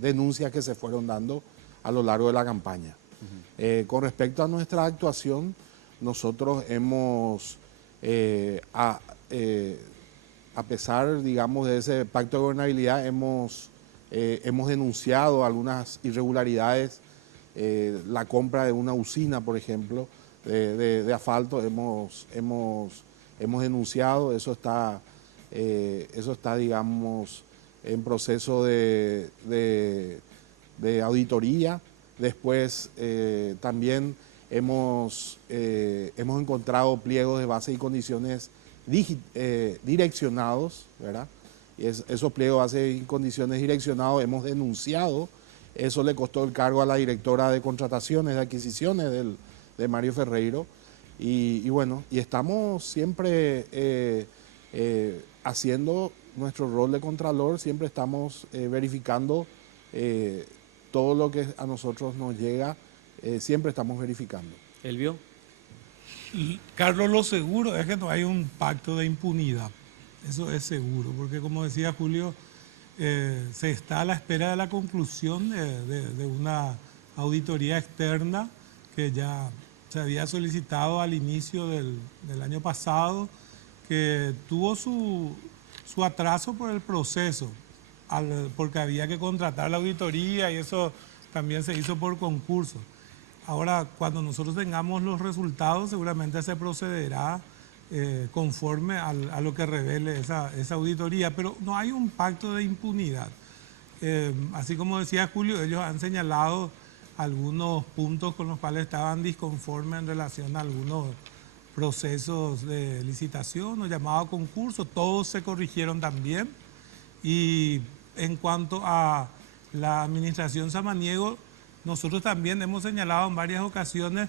denuncias que se fueron dando a lo largo de la campaña. Con respecto a nuestra actuación, nosotros hemos, a pesar, digamos, de ese pacto de gobernabilidad, hemos denunciado algunas irregularidades, la compra de una usina, por ejemplo, de asfalto, hemos denunciado, eso está, digamos, en proceso de auditoría. Después también hemos encontrado pliegos de base y condiciones direccionados, ¿verdad? Y esos pliegos de base y condiciones direccionados hemos denunciado. Eso le costó el cargo a la directora de contrataciones, de adquisiciones de Mario Ferreiro. Y bueno, y estamos siempre haciendo nuestro rol de contralor, siempre estamos verificando todo lo que a nosotros nos llega, siempre estamos verificando. ¿Elvio? Carlos, lo seguro es que no hay un pacto de impunidad. Eso es seguro, porque como decía Julio, se está a la espera de la conclusión de una auditoría externa que ya se había solicitado al inicio del año pasado, que tuvo su atraso por el proceso, porque había que contratar la auditoría y eso también se hizo por concurso. Ahora, cuando nosotros tengamos los resultados, seguramente se procederá conforme a lo que revele esa auditoría, pero no hay un pacto de impunidad. Así como decía Julio, ellos han señalado algunos puntos con los cuales estaban disconformes en relación a algunos procesos de licitación o llamado concurso, todos se corrigieron también. Y en cuanto a la administración Samaniego, nosotros también hemos señalado en varias ocasiones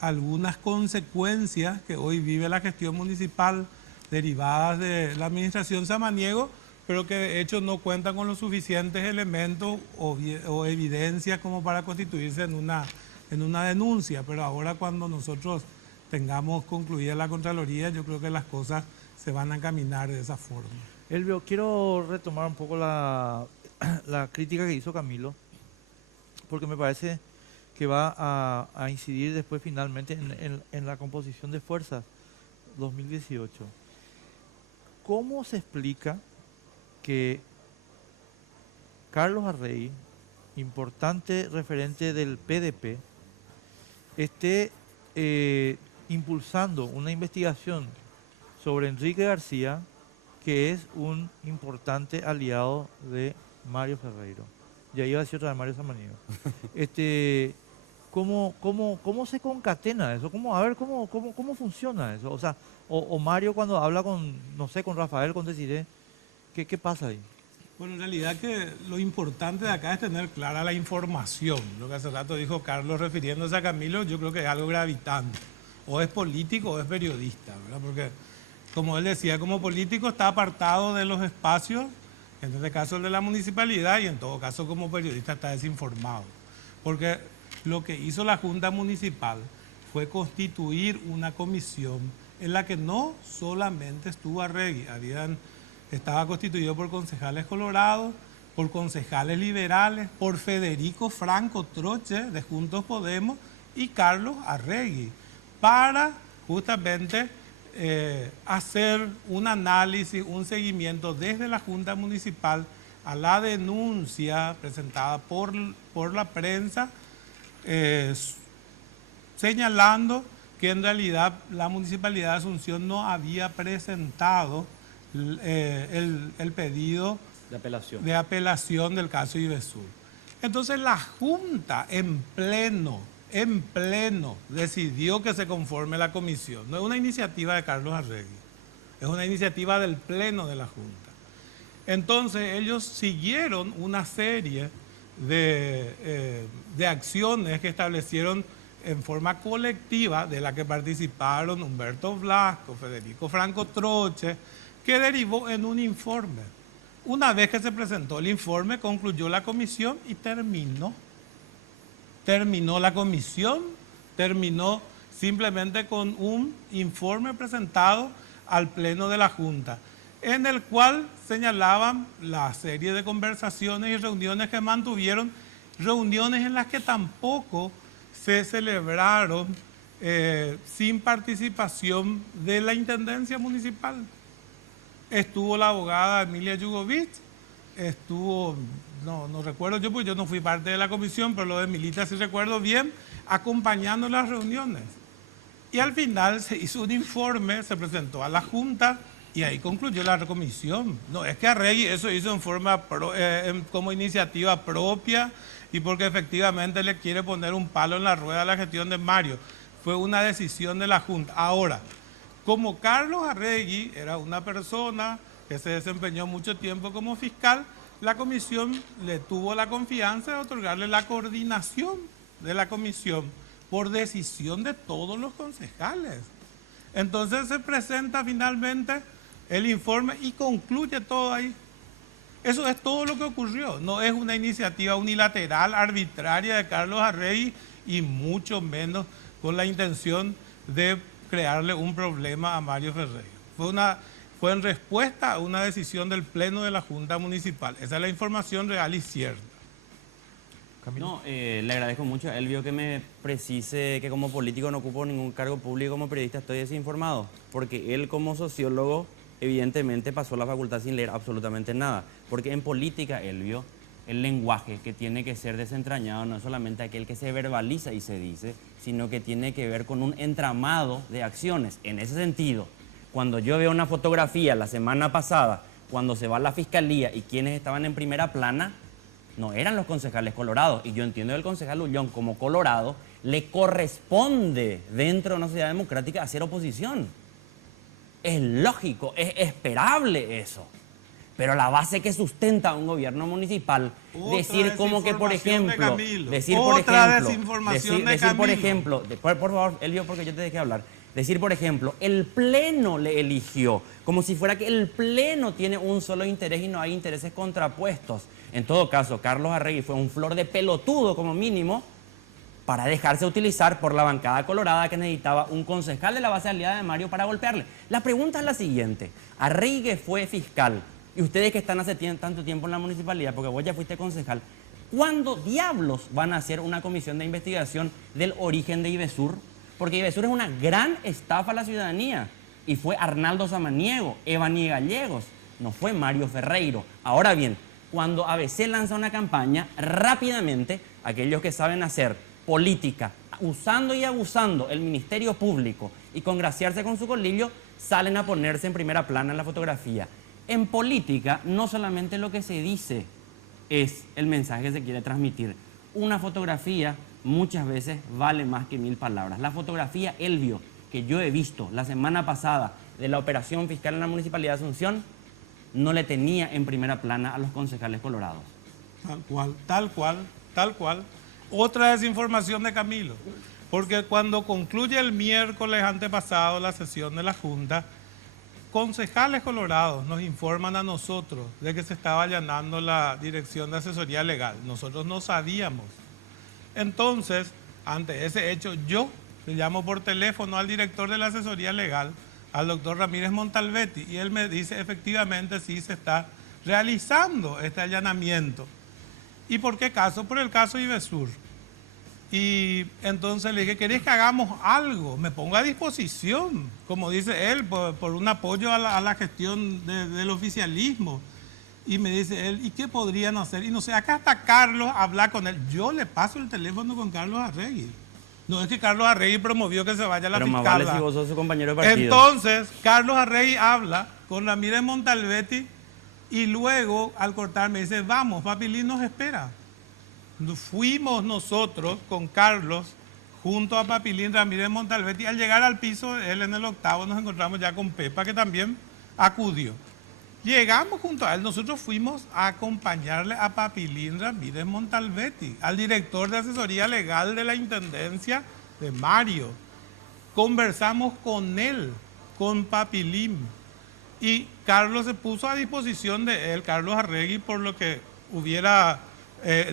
algunas consecuencias que hoy vive la gestión municipal derivadas de la administración Samaniego, pero que de hecho no cuentan con los suficientes elementos o evidencias como para constituirse en una denuncia. Pero ahora, cuando nosotros tengamos concluida la Contraloría, yo creo que las cosas se van a encaminar de esa forma. Elvio, quiero retomar un poco la crítica que hizo Camilo, porque me parece que va a incidir después finalmente en la composición de fuerzas 2018. ¿Cómo se explica que Carlos Arregui, importante referente del PDP, esté impulsando una investigación sobre Enrique García, que es un importante aliado de Mario Ferreiro? Ya iba a decir otra de Mario Samaniego. ¿Cómo se concatena eso? ¿Cómo funciona eso? O sea, o Mario cuando habla con, no sé, con Rafael, con Desiré, ¿qué pasa ahí? Bueno, en realidad que lo importante de acá es tener clara la información. Lo que hace rato dijo Carlos refiriéndose a Camilo, yo creo que es algo gravitante. O es político o es periodista, ¿verdad? Porque, como él decía, como político está apartado de los espacios, en este caso el de la municipalidad, y en todo caso como periodista está desinformado. Porque lo que hizo la Junta Municipal fue constituir una comisión en la que no solamente estuvo Arregui, estaba constituido por concejales colorados, por concejales liberales, por Federico Franco Troche de Juntos Podemos y Carlos Arregui, para justamente hacer un análisis, un seguimiento desde la Junta Municipal a la denuncia presentada por la prensa, señalando que en realidad la Municipalidad de Asunción no había presentado el pedido de apelación del caso Ivesur. Entonces la Junta en pleno, decidió que se conforme la comisión. No es una iniciativa de Carlos Arregui, es una iniciativa del pleno de la Junta. Entonces ellos siguieron una serie de acciones que establecieron en forma colectiva, de la que participaron Humberto Blasco, Federico Franco Troche, que derivó en un informe. Una vez que se presentó el informe, concluyó la comisión y terminó. Terminó la comisión, terminó simplemente con un informe presentado al Pleno de la Junta, en el cual señalaban la serie de conversaciones y reuniones que mantuvieron, reuniones en las que tampoco se celebraron sin participación de la Intendencia Municipal. Estuvo la abogada Emilia Yugovich, estuvo, no recuerdo yo, porque yo no fui parte de la comisión, pero lo de Emilita sí recuerdo bien, acompañando las reuniones. Y al final se hizo un informe, se presentó a la Junta y ahí concluyó la comisión. No es que Arregui eso hizo en forma como iniciativa propia y porque efectivamente le quiere poner un palo en la rueda a la gestión de Mario. Fue una decisión de la Junta. Ahora, como Carlos Arregui era una persona que se desempeñó mucho tiempo como fiscal, la comisión le tuvo la confianza de otorgarle la coordinación de la comisión por decisión de todos los concejales. Entonces se presenta finalmente el informe y concluye todo ahí. Eso es todo lo que ocurrió. No es una iniciativa unilateral, arbitraria de Carlos Arregui y mucho menos con la intención de crearle un problema a Mario Ferreiro. Fue en respuesta a una decisión del Pleno de la Junta Municipal. Esa es la información real y cierta. No, le agradezco mucho a Elvio que me precise que como político no ocupo ningún cargo público, como periodista estoy desinformado, porque él como sociólogo evidentemente pasó la facultad sin leer absolutamente nada, porque en política, Elvio, el lenguaje que tiene que ser desentrañado no es solamente aquel que se verbaliza y se dice, sino que tiene que ver con un entramado de acciones. En ese sentido, cuando yo veo una fotografía la semana pasada, cuando se va a la fiscalía y quienes estaban en primera plana, no eran los concejales colorados. Y yo entiendo que el concejal Ullón, como colorado, le corresponde dentro de una sociedad democrática hacer oposición. Es lógico, es esperable eso. Pero la base que sustenta un gobierno municipal, decir como que, por ejemplo, por favor, Elvio, porque yo te dejé hablar. Decir, por ejemplo, el Pleno le eligió, como si fuera que el Pleno tiene un solo interés y no hay intereses contrapuestos. En todo caso, Carlos Arregui fue un flor de pelotudo, como mínimo, para dejarse utilizar por la bancada colorada que necesitaba un concejal de la base aliada de Mario para golpearle. La pregunta es la siguiente. Arregui fue fiscal, y ustedes que están hace tanto tiempo en la municipalidad, porque vos ya fuiste concejal, ¿cuándo diablos van a hacer una comisión de investigación del origen de Ivesur? Porque Ivesur es una gran estafa a la ciudadanía. Y fue Arnaldo Samaniego, Evanie Gallegos, no fue Mario Ferreiro. Ahora bien, cuando ABC lanza una campaña, rápidamente aquellos que saben hacer política, usando y abusando el Ministerio Público y congraciarse con su colillo, salen a ponerse en primera plana en la fotografía. En política, no solamente lo que se dice es el mensaje que se quiere transmitir. Una fotografía muchas veces vale más que 1000 palabras. La fotografía, Elvio, que yo he visto la semana pasada de la operación fiscal en la Municipalidad de Asunción, no le tenía en primera plana a los concejales colorados. Tal cual. Otra desinformación de Camilo. Porque cuando concluye el miércoles antepasado la sesión de la Junta, concejales colorados nos informan a nosotros de que se estaba allanando la Dirección de Asesoría Legal. Nosotros no sabíamos. Entonces, ante ese hecho, yo le llamo por teléfono al director de la Asesoría Legal, al doctor Ramírez Montalvetti, y él me dice, efectivamente, sí se está realizando este allanamiento. ¿Y por qué caso? Por el caso Ivesur. Y entonces le dije, ¿querés que hagamos algo? Me pongo a disposición, como dice él, por un apoyo a la gestión del oficialismo. Y me dice él, ¿y qué podrían hacer? Y no sé, acá está Carlos, habla con él. Yo le paso el teléfono con Carlos Arregui. No es que Carlos Arregui promovió que se vaya a la Pero más fiscala. vale si vos sos su compañero de partido. Entonces, Carlos Arregui habla con Ramírez Montalvetti y luego, al cortar, me dice, vamos, Papilín nos espera. Fuimos nosotros con Carlos junto a Papilín Ramírez Montalvetti. Al llegar al piso, él en el octavo, nos encontramos ya con Pepa, que también acudió. Llegamos junto a él, nosotros fuimos a acompañarle a Papilín Ramírez Montalvetti, al director de asesoría legal de la Intendencia de Mario. Conversamos con él, con Papilín, y Carlos se puso a disposición de él, Carlos Arregui, por lo que hubiera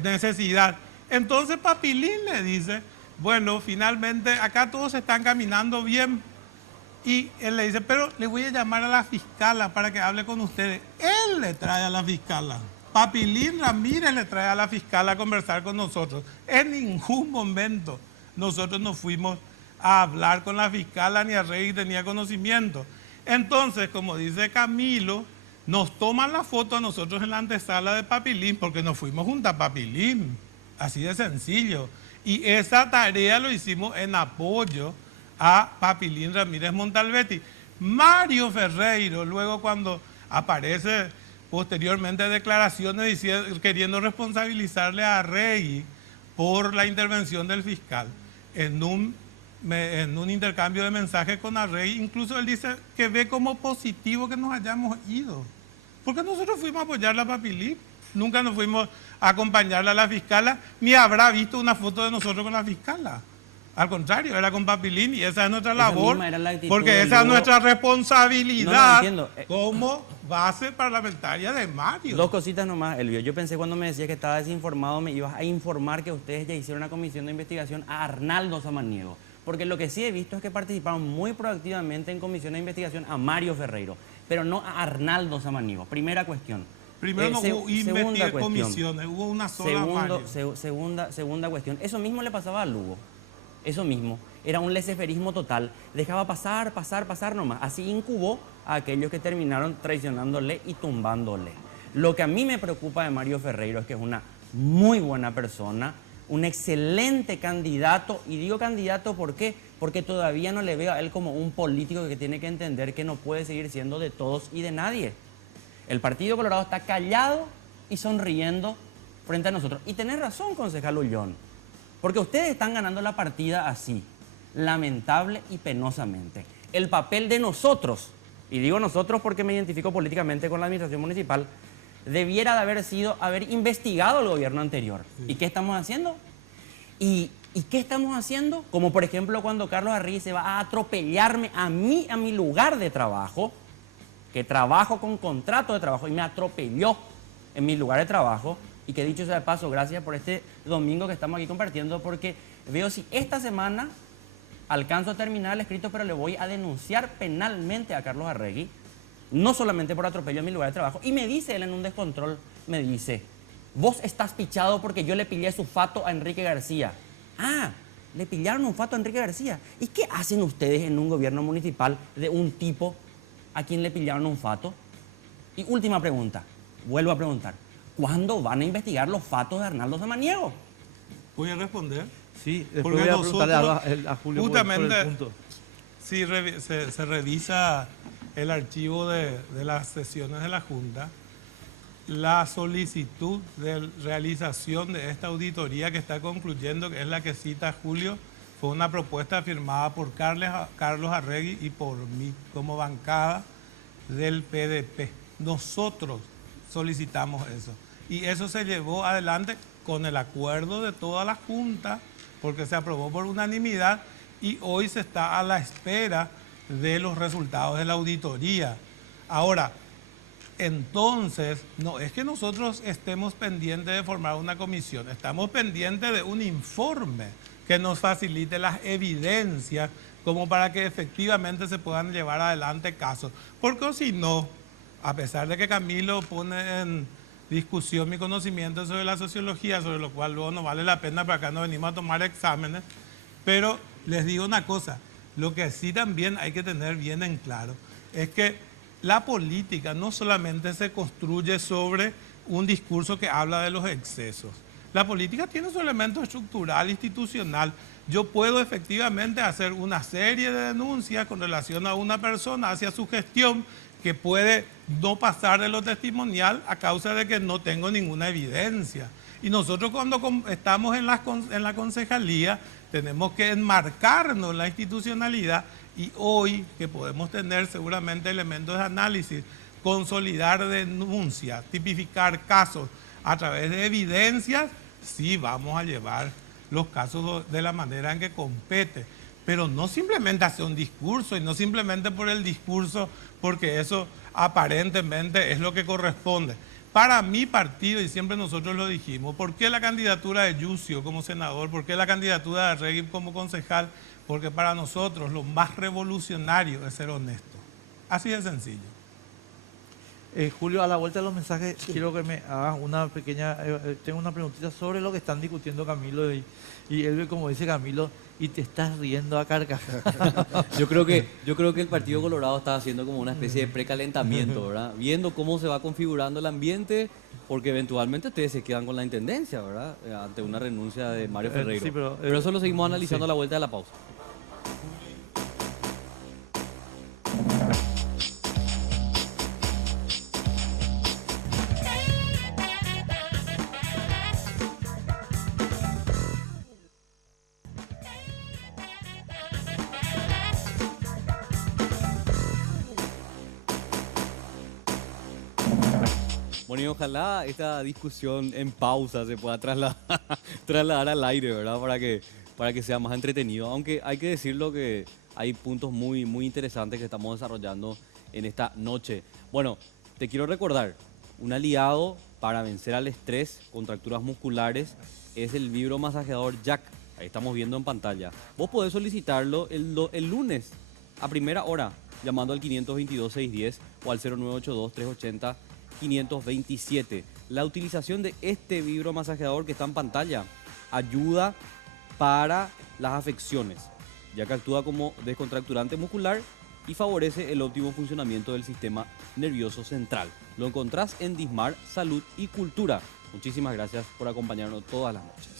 necesidad. Entonces Papilín le dice, bueno, finalmente acá todos están caminando bien. Y él le dice, pero le voy a llamar a la fiscala para que hable con ustedes. Él le trae a la fiscala. Papilín Ramírez le trae a la fiscala a conversar con nosotros. En ningún momento nosotros nos fuimos a hablar con la fiscala, ni Arregui tenía conocimiento. Entonces, como dice Camilo, nos toman la foto a nosotros en la antesala de Papilín, porque nos fuimos junto a Papilín, así de sencillo. Y esa tarea lo hicimos en apoyo a Papilín Ramírez Montalvetti. Mario Ferreiro, luego cuando aparece posteriormente declaraciones queriendo responsabilizarle a Arregui por la intervención del fiscal, en un intercambio de mensajes con Arregui, incluso él dice que ve como positivo que nos hayamos ido, porque nosotros fuimos a apoyarle a Papilín, nunca nos fuimos a acompañarle a la fiscala, ni habrá visto una foto de nosotros con la fiscala. Al contrario, era con Papilín y esa es nuestra labor, porque esa es nuestra responsabilidad como base parlamentaria de Mario. Dos cositas nomás, Elvio. Yo pensé cuando me decías que estaba desinformado, me ibas a informar que ustedes ya hicieron una comisión de investigación a Arnaldo Samaniego. Porque lo que sí he visto es que participaron muy proactivamente en comisión de investigación a Mario Ferreiro, pero no a Arnaldo Samaniego. Primera cuestión. Primero no hubo comisiones, hubo una sola Mario. Segunda cuestión. Eso mismo le pasaba a Lugo. Eso mismo. Era un laissez-fairismo total. Dejaba pasar nomás. Así incubó a aquellos que terminaron traicionándole y tumbándole. Lo que a mí me preocupa de Mario Ferreiro es que es una muy buena persona, un excelente candidato. Y digo candidato, ¿por qué? Porque todavía no le veo a él como un político que tiene que entender que no puede seguir siendo de todos y de nadie. El Partido Colorado está callado y sonriendo frente a nosotros. Y tenés razón, concejal Ullón, porque ustedes están ganando la partida así, lamentable y penosamente. El papel de nosotros, y digo nosotros porque me identifico políticamente con la administración municipal, debiera de haber sido haber investigado al gobierno anterior. ¿Y qué estamos haciendo? ¿Y qué estamos haciendo? Como por ejemplo cuando Carlos Arregui se va a atropellarme a mí, a mi lugar de trabajo, que trabajo con contrato de trabajo, y me atropelló en mi lugar de trabajo, y que dicho sea de paso, gracias por este domingo que estamos aquí compartiendo, porque veo si esta semana alcanzo a terminar el escrito, pero le voy a denunciar penalmente a Carlos Arregui, no solamente por atropello en mi lugar de trabajo. Y me dice él en un descontrol, me dice, vos estás pichado porque yo le pillé su fato a Enrique García. Ah, le pillaron un fato a Enrique García. ¿Y qué hacen ustedes en un gobierno municipal de un tipo a quien le pillaron un fato? Y última pregunta, vuelvo a preguntar, ¿cuándo van a investigar los fatos de Arnaldo Samaniego? ¿Voy a responder? Sí, después voy a preguntarle a Julio justamente, por el punto. Si se revisa el archivo de las sesiones de la Junta, la solicitud de realización de esta auditoría que está concluyendo, que es la que cita Julio, fue una propuesta firmada por Carlos Arregui y por mí como bancada del PDP. Nosotros solicitamos eso. Y eso se llevó adelante con el acuerdo de toda la Junta, porque se aprobó por unanimidad y hoy se está a la espera de los resultados de la auditoría. Ahora, entonces, no es que nosotros estemos pendientes de formar una comisión, estamos pendientes de un informe que nos facilite las evidencias como para que efectivamente se puedan llevar adelante casos. Porque si no, a pesar de que Camilo pone discusión mi conocimiento sobre la sociología, sobre lo cual luego no vale la pena, para acá no venimos a tomar exámenes. Pero les digo una cosa, lo que sí también hay que tener bien en claro es que la política no solamente se construye sobre un discurso que habla de los excesos. La política tiene su elemento estructural, institucional. Yo puedo efectivamente hacer una serie de denuncias con relación a una persona hacia su gestión que puede no pasar de lo testimonial a causa de que no tengo ninguna evidencia. Y nosotros cuando estamos en la concejalía tenemos que enmarcarnos en la institucionalidad, y hoy que podemos tener seguramente elementos de análisis, consolidar denuncias, tipificar casos a través de evidencias, sí vamos a llevar los casos de la manera en que compete, pero no simplemente hacer un discurso, y no simplemente por el discurso, porque eso aparentemente es lo que corresponde. Para mi partido, y siempre nosotros lo dijimos, ¿por qué la candidatura de Yucio como senador? ¿Por qué la candidatura de Regui como concejal? Porque para nosotros lo más revolucionario es ser honesto. Así de sencillo. Julio, a la vuelta de los mensajes, quiero que me hagas una pequeña... tengo una preguntita sobre lo que están discutiendo Camilo y él, como dice Camilo, y te estás riendo a carcajadas. Yo creo que el Partido Colorado está haciendo como una especie de precalentamiento, ¿verdad? Viendo cómo se va configurando el ambiente, porque eventualmente ustedes se quedan con la intendencia, ¿verdad? Ante una renuncia de Mario Ferreiro. Sí, pero eso lo seguimos analizando a la vuelta de la pausa. Bueno, y ojalá esta discusión en pausa se pueda trasladar al aire, ¿verdad? Para que sea más entretenido. Aunque hay que decirlo que hay puntos muy, muy interesantes que estamos desarrollando en esta noche. Bueno, te quiero recordar, un aliado para vencer al estrés, contracturas musculares, es el vibromasajeador Jack. Ahí estamos viendo en pantalla. Vos podés solicitarlo el lunes a primera hora, llamando al 522-610 o al 0982-380. 527. La utilización de este vibromasajeador que está en pantalla ayuda para las afecciones, ya que actúa como descontracturante muscular y favorece el óptimo funcionamiento del sistema nervioso central. Lo encontrás en Dismar Salud y Cultura. Muchísimas gracias por acompañarnos todas las noches.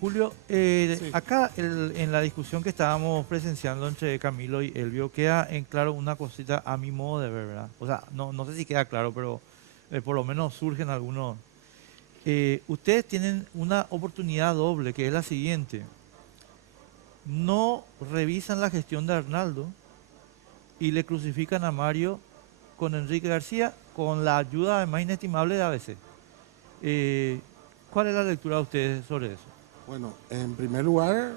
Julio, sí. Acá en la discusión que estábamos presenciando entre Camilo y Elvio, queda en claro una cosita a mi modo de ver, ¿verdad? O sea, no sé si queda claro, pero por lo menos surgen algunos. Ustedes tienen una oportunidad doble, que es la siguiente. No revisan la gestión de Arnaldo y le crucifican a Mario con Enrique García con la ayuda además inestimable de ABC. ¿Cuál es la lectura de ustedes sobre eso? Bueno, en primer lugar,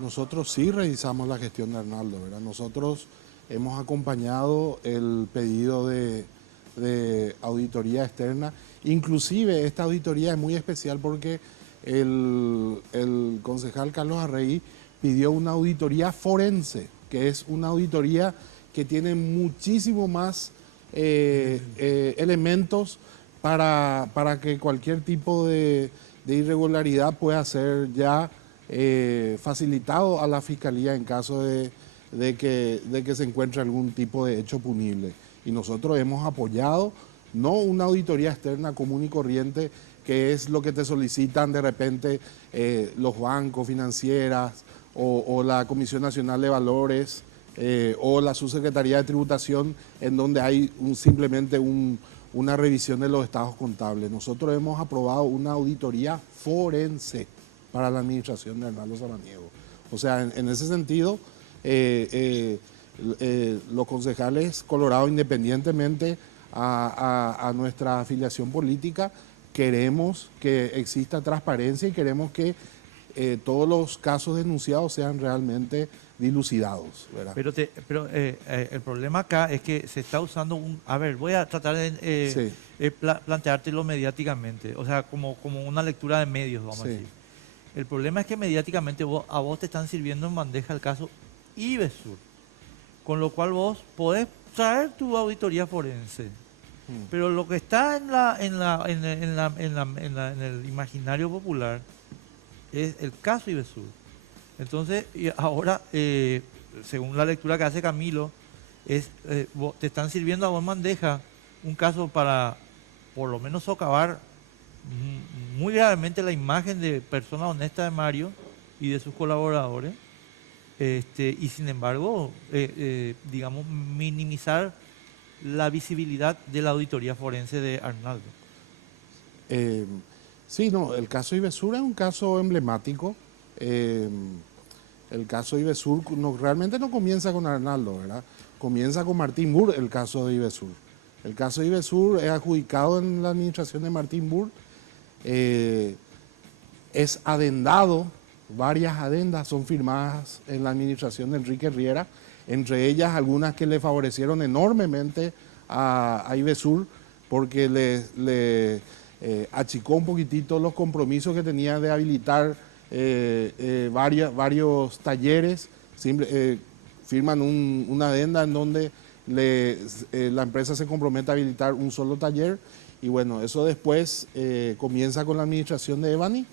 nosotros sí revisamos la gestión de Arnaldo, ¿verdad? Nosotros hemos acompañado el pedido de auditoría externa. Inclusive esta auditoría es muy especial porque el concejal Carlos Arregui pidió una auditoría forense, que es una auditoría que tiene muchísimo más elementos para que cualquier tipo de irregularidad pueda ser ya facilitado a la Fiscalía en caso de que se encuentre algún tipo de hecho punible. Y nosotros hemos apoyado no una auditoría externa común y corriente, que es lo que te solicitan de repente los bancos, financieras o la Comisión Nacional de Valores o la Subsecretaría de Tributación, en donde hay simplemente una revisión de los estados contables. Nosotros hemos aprobado una auditoría forense para la administración de Arnaldo Samaniego. O sea, en ese sentido, los concejales colorados, independientemente a nuestra afiliación política, queremos que exista transparencia y queremos que todos los casos denunciados sean realmente dilucidados, ¿verdad? Pero el problema acá es que se está usando a ver, voy a tratar de planteártelo mediáticamente, o sea, como una lectura de medios, vamos a decir. El problema es que mediáticamente a vos te están sirviendo en bandeja el caso Ibesur, con lo cual vos podés traer tu auditoría forense, Pero lo que está en el imaginario popular es el caso Ivesur. Entonces, y ahora, según la lectura que hace Camilo, te están sirviendo a vos en bandeja un caso para, por lo menos, socavar muy gravemente la imagen de persona honesta de Mario y de sus colaboradores, y sin embargo, digamos, minimizar la visibilidad de la auditoría forense de Arnaldo. Sí, no, el caso Ivesur es un caso emblemático. El caso Ivesur realmente no comienza con Arnaldo, ¿verdad? Comienza con Martín Burr, el caso de Ivesur. El caso de Ivesur es adjudicado en la administración de Martín Burr. Es adendado, varias adendas son firmadas en la administración de Enrique Riera, entre ellas algunas que le favorecieron enormemente a Ivesur porque le achicó un poquitito los compromisos que tenía de habilitar varios talleres. Firman una adenda en donde la empresa se compromete a habilitar un solo taller, y bueno, eso después comienza con la administración de Evani,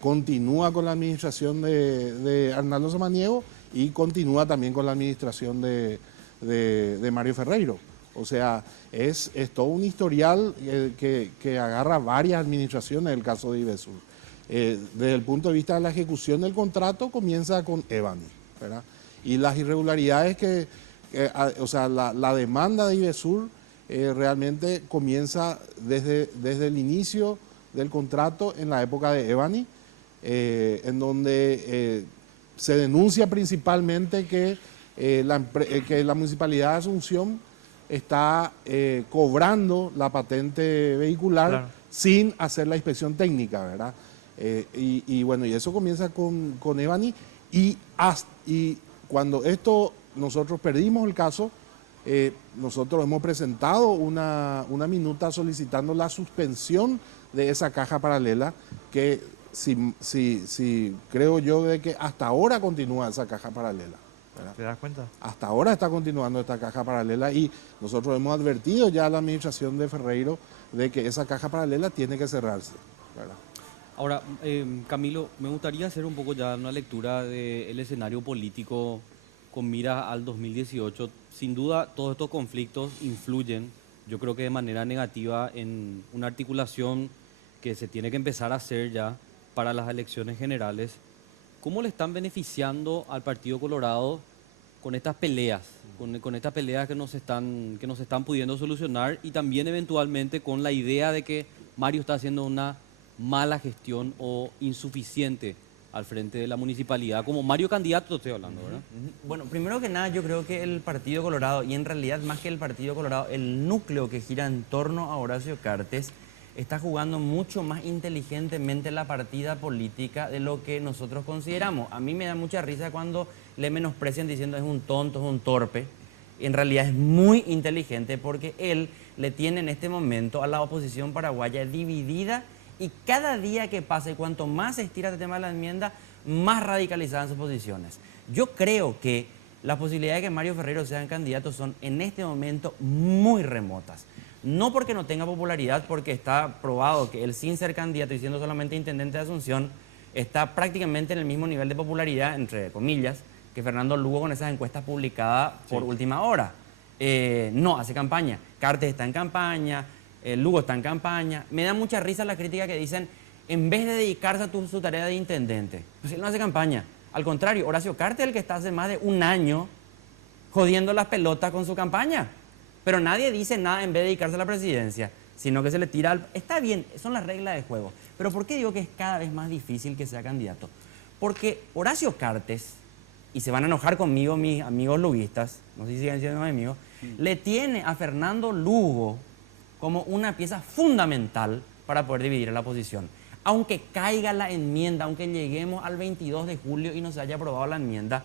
continúa con la administración de Arnaldo Samaniego y continúa también con la administración de Mario Ferreiro. O sea, es todo un historial que agarra varias administraciones el caso de Ivesur. Desde el punto de vista de la ejecución del contrato, comienza con Evani, ¿verdad? Y las irregularidades o sea, la demanda de Ivesur realmente comienza desde el inicio del contrato en la época de Evani, en donde se denuncia principalmente que la Municipalidad de Asunción está cobrando la patente vehicular, claro, sin hacer la inspección técnica, ¿verdad? Y bueno, y eso comienza con Evani, y cuando nosotros perdimos el caso, nosotros hemos presentado una minuta solicitando la suspensión de esa caja paralela, que si creo yo de que hasta ahora continúa esa caja paralela, ¿verdad? ¿Te das cuenta? Hasta ahora está continuando esta caja paralela, y nosotros hemos advertido ya a la administración de Ferreiro de que esa caja paralela tiene que cerrarse, ¿verdad? Ahora, Camilo, me gustaría hacer un poco ya una lectura del escenario político con mira al 2018. Sin duda, todos estos conflictos influyen, yo creo que de manera negativa, en una articulación que se tiene que empezar a hacer ya para las elecciones generales. ¿Cómo le están beneficiando al Partido Colorado con estas peleas, con estas peleas que no se están pudiendo solucionar, y también eventualmente con la idea de que Mario está haciendo una mala gestión o insuficiente al frente de la municipalidad? Como Mario candidato estoy hablando, ¿verdad? Bueno, primero que nada, yo creo que el Partido Colorado, y en realidad más que el Partido Colorado, el núcleo que gira en torno a Horacio Cartes, está jugando mucho más inteligentemente la partida política de lo que nosotros consideramos. A mí me da mucha risa cuando le menosprecian diciendo es un tonto, es un torpe. En realidad es muy inteligente, porque él le tiene en este momento a la oposición paraguaya dividida, y cada día que pasa y cuanto más se estira este tema de la enmienda, más radicalizadas sus posiciones. Yo creo que las posibilidades de que Mario Ferreiro sean candidatos son en este momento muy remotas. No porque no tenga popularidad, porque está probado que él, sin ser candidato y siendo solamente intendente de Asunción, está prácticamente en el mismo nivel de popularidad, entre comillas, que Fernando Lugo con esas encuestas publicadas por última hora. No hace campaña. Cartes está en campaña, Lugo está en campaña. Me da mucha risa la crítica que dicen, en vez de dedicarse a su tarea de intendente, pues él no hace campaña. Al contrario, Horacio Cartes es el que está hace más de un año jodiendo las pelotas con su campaña. Pero nadie dice nada en vez de dedicarse a la presidencia, sino que se le tira al... Está bien, son las reglas de juego. Pero ¿por qué digo que es cada vez más difícil que sea candidato? Porque Horacio Cartes, y se van a enojar conmigo mis amigos luguistas, no sé si siguen siendo mis amigos, le tiene a Fernando Lugo como una pieza fundamental para poder dividir a la oposición. Aunque caiga la enmienda, aunque lleguemos al 22 de julio y no se haya aprobado la enmienda,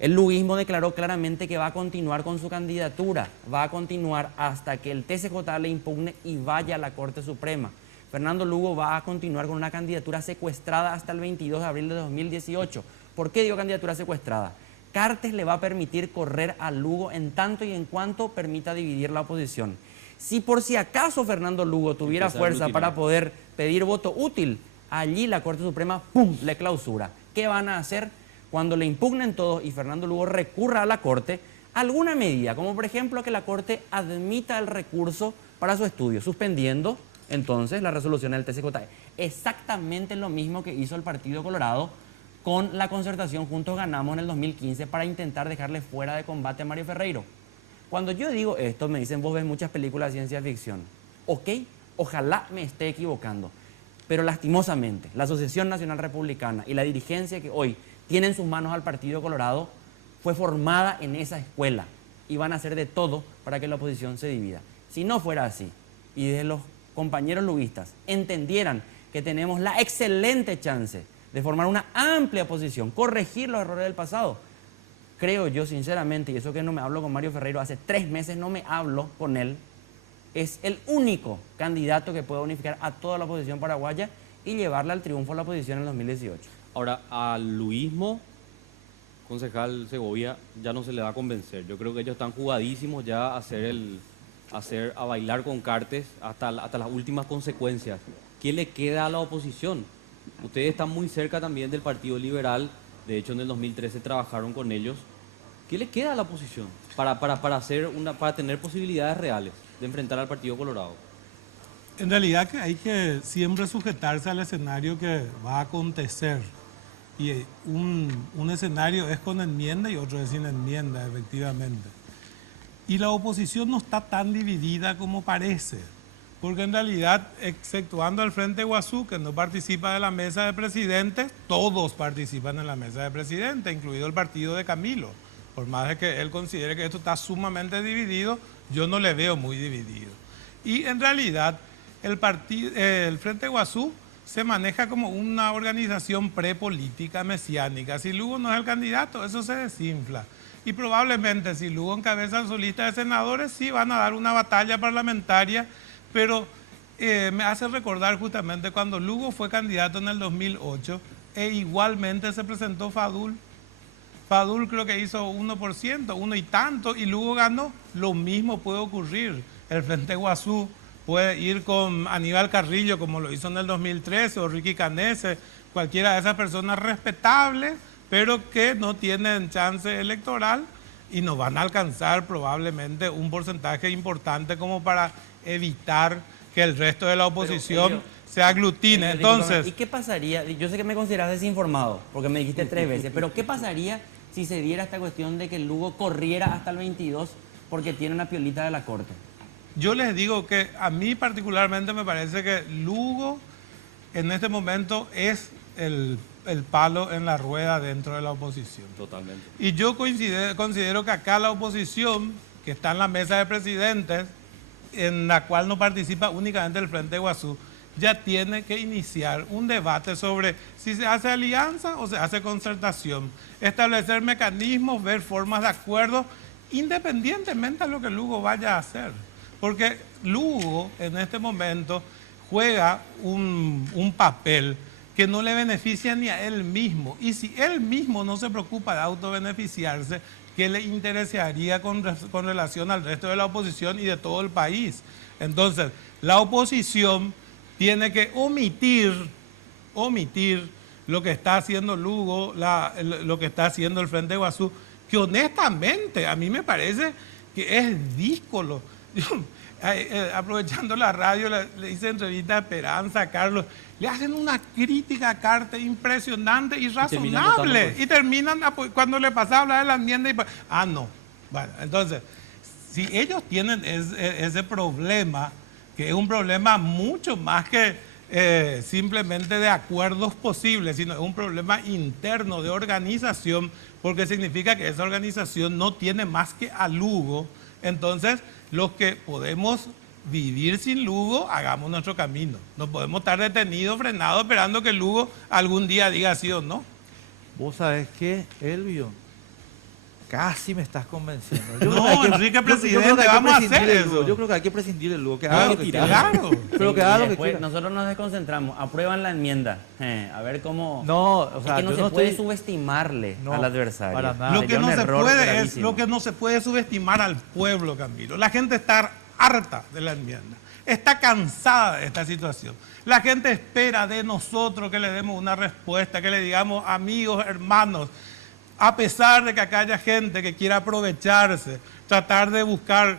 el luguismo declaró claramente que va a continuar con su candidatura, va a continuar hasta que el TCJ le impugne y vaya a la Corte Suprema. Fernando Lugo va a continuar con una candidatura secuestrada hasta el 22 de abril de 2018. ¿Por qué digo candidatura secuestrada? Cartes le va a permitir correr a Lugo en tanto y en cuanto permita dividir la oposición. Si por si acaso Fernando Lugo tuviera Empezar a fuerza aglutinar. para poder pedir voto útil, allí la Corte Suprema, ¡pum!, le clausura. ¿Qué van a hacer cuando le impugnen todos y Fernando Lugo recurra a la Corte? Alguna medida, como por ejemplo que la Corte admita el recurso para su estudio, suspendiendo entonces la resolución del TCJE. Exactamente lo mismo que hizo el Partido Colorado con la concertación Juntos Ganamos en el 2015 para intentar dejarle fuera de combate a Mario Ferreiro. Cuando yo digo esto, me dicen, vos ves muchas películas de ciencia ficción. Ok, ojalá me esté equivocando, pero lastimosamente la Asociación Nacional Republicana y la dirigencia que hoy tiene en sus manos al Partido Colorado fue formada en esa escuela y van a hacer de todo para que la oposición se divida. Si no fuera así, y desde los compañeros luguistas entendieran que tenemos la excelente chance de formar una amplia oposición, corregir los errores del pasado, creo yo sinceramente, y eso que no me hablo con Mario Ferreiro, hace 3 meses no me hablo con él, es el único candidato que puede unificar a toda la oposición paraguaya y llevarle al triunfo a la oposición en el 2018. Ahora, al luismo, concejal Segovia, ya no se le va a convencer. Yo creo que ellos están jugadísimos ya a a bailar con cartes hasta las últimas consecuencias. ¿Qué le queda a la oposición? Ustedes están muy cerca también del Partido Liberal, de hecho en el 2013 trabajaron con ellos. ¿Qué le queda a la oposición para tener posibilidades reales de enfrentar al Partido Colorado? En realidad que hay que siempre sujetarse al escenario que va a acontecer. Y un escenario es con enmienda y otro es sin enmienda, efectivamente. Y la oposición no está tan dividida como parece, porque en realidad, exceptuando al Frente Guazú, que no participa de la mesa de presidentes, todos participan en la mesa de presidentes, incluido el partido de Camilo. Por más de que él considere que esto está sumamente dividido, yo no le veo muy dividido. Y en realidad, el Frente Guazú se maneja como una organización prepolítica mesiánica. Si Lugo no es el candidato, eso se desinfla. Y probablemente si Lugo encabeza su lista de senadores, sí van a dar una batalla parlamentaria, pero me hace recordar justamente cuando Lugo fue candidato en el 2008 e igualmente se presentó Fadul. Fadul creo que hizo 1%, 1 y tanto, y Lugo ganó. Lo mismo puede ocurrir. El Frente Guazú puede ir con Aníbal Carrillo, como lo hizo en el 2013, o Ricky Canese, cualquiera de esas personas respetables, pero que no tienen chance electoral y no van a alcanzar probablemente un porcentaje importante como para evitar que el resto de la oposición se aglutine. Entonces, ¿y qué pasaría? Yo sé que me consideras desinformado, porque me dijiste 3 veces, pero ¿qué pasaría si se diera esta cuestión de que el Lugo corriera hasta el 22 porque tiene una piolita de la Corte? yo les digo que a mí particularmente me parece que Lugo en este momento es el palo en la rueda dentro de la oposición. Totalmente. Y yo considero que acá la oposición, que está en la mesa de presidentes, en la cual no participa únicamente el Frente Guazú, ya tiene que iniciar un debate sobre si se hace alianza o se hace concertación, establecer mecanismos, ver formas de acuerdo, independientemente de lo que Lugo vaya a hacer. Porque Lugo en este momento juega un papel que no le beneficia ni a él mismo. Y si él mismo no se preocupa de autobeneficiarse, ¿qué le interesaría con relación al resto de la oposición y de todo el país? Entonces, la oposición tiene que omitir lo que está haciendo Lugo, lo que está haciendo el Frente Guazú, que honestamente a mí me parece que es díscolo. Aprovechando la radio, le hice entrevista a Esperanza, a Carlos, le hacen una crítica a Cartes impresionante y razonable. Y terminan, cuando le pasa a hablar de la enmienda, y no. Bueno, entonces, si ellos tienen ese problema, que es un problema mucho más que simplemente de acuerdos posibles, sino es un problema interno de organización, porque significa que esa organización no tiene más que a Lugo. Entonces, los que podemos vivir sin Lugo, hagamos nuestro camino. No podemos estar detenidos, frenados, esperando que Lugo algún día diga sí o no. Vos sabés que, Elvio, casi me estás convenciendo. No, Enrique, presidente, vamos a hacer eso. Yo creo que hay que prescindir del Lugo, que haga haga lo que quiera. Claro. Pero que haga lo que quiera. Nosotros nos desconcentramos, aprueban la enmienda. A ver cómo... No, o sea, es que no se puede subestimarle al adversario. Para nada. Lo que no se puede subestimar al pueblo, Camilo. La gente está harta de la enmienda. Está cansada de esta situación. La gente espera de nosotros que le demos una respuesta, que le digamos, amigos, hermanos, a pesar de que acá haya gente que quiera aprovecharse, tratar de buscar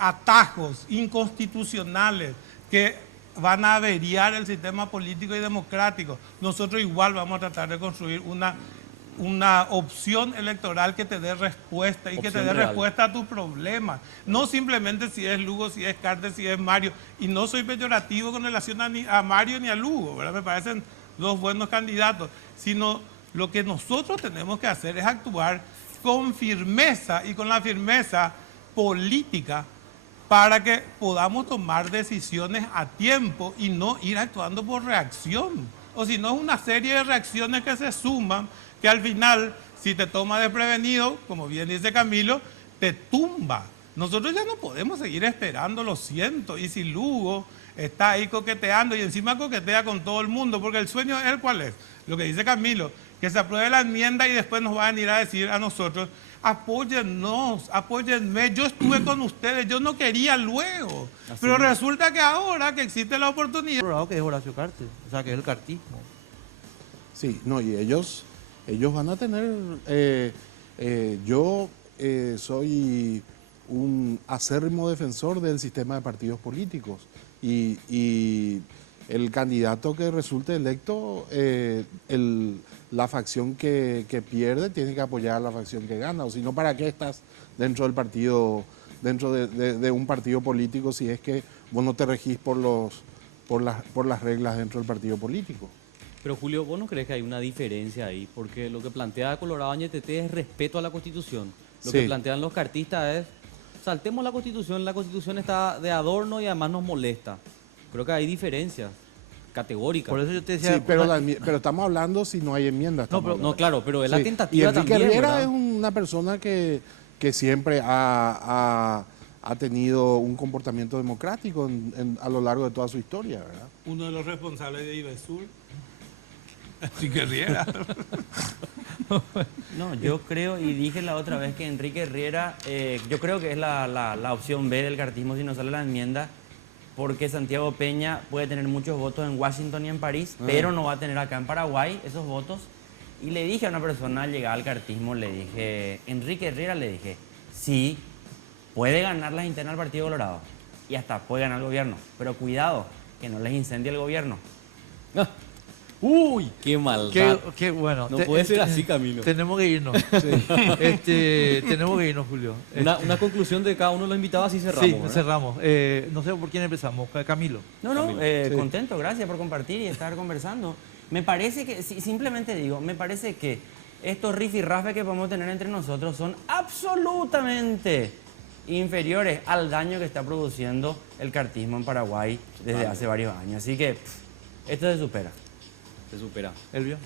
atajos inconstitucionales que van a averiar el sistema político y democrático, nosotros igual vamos a tratar de construir una opción electoral que te dé respuesta y que te dé respuesta a tus problemas. No simplemente si es Lugo, si es Cartes, si es Mario. Y no soy peyorativo con relación a Mario ni a Lugo, ¿verdad? Me parecen dos buenos candidatos. Sino lo que nosotros tenemos que hacer es actuar con firmeza y con la firmeza política para que podamos tomar decisiones a tiempo y no ir actuando por reacción. O si no, es una serie de reacciones que se suman, que al final, si te toma desprevenido, como bien dice Camilo, te tumba. Nosotros ya no podemos seguir esperando, lo siento. Y si Lugo está ahí coqueteando y encima coquetea con todo el mundo, porque el sueño de él, ¿cuál es? Lo que dice Camilo, que se apruebe la enmienda y después nos van a venir a decir a nosotros, apóyennos, apóyenme, yo estuve con ustedes, yo no quería luego. Así pero resulta que ahora que existe la oportunidad... Que es Horacio Cartes, o sea, que es el cartismo. Sí, no, y ellos van a tener... yo soy un acérrimo defensor del sistema de partidos políticos y el candidato que resulte electo, la facción que pierde tiene que apoyar a la facción que gana, o si no, ¿para qué estás dentro del partido, dentro de un partido político si es que vos no te regís por las reglas dentro del partido político? Pero Julio, ¿vos no crees que hay una diferencia ahí? Porque lo que plantea Colorado Añetete es respeto a la Constitución. Lo que plantean los cartistas es, saltemos la Constitución está de adorno y además nos molesta. Creo que hay diferencias categóricas. Por eso yo te decía... Sí, pero estamos hablando si no hay enmiendas. No, claro, pero es la tentativa y Enrique también, Riera ¿verdad? es una persona que siempre ha tenido un comportamiento democrático a lo largo de toda su historia, ¿verdad? Uno de los responsables de Ibesur, Enrique Riera. No, yo creo, y dije la otra vez que Enrique Riera, yo creo que es la opción B del cartismo si no sale la enmienda, porque Santiago Peña puede tener muchos votos en Washington y en París, pero no va a tener acá en Paraguay esos votos. Y le dije a una persona al llegar al cartismo, le dije, Enrique Riera, le dije, sí, puede ganar las internas del Partido Colorado y hasta puede ganar el gobierno, pero cuidado, que no les incendie el gobierno. Uy, qué maldad. Qué bueno. No puede ser así, Camilo. Tenemos que irnos. Tenemos que irnos, Julio. Una conclusión de cada uno de los invitados, así cerramos. Sí, ¿verdad? cerramos. No sé por quién empezamos. Camilo. Contento, gracias por compartir y estar conversando. Me parece que, simplemente digo, me parece que estos rifirrafes que podemos tener entre nosotros son absolutamente inferiores al daño que está produciendo el cartismo en Paraguay desde hace varios años. Así que esto se supera. Se supera. Elvio.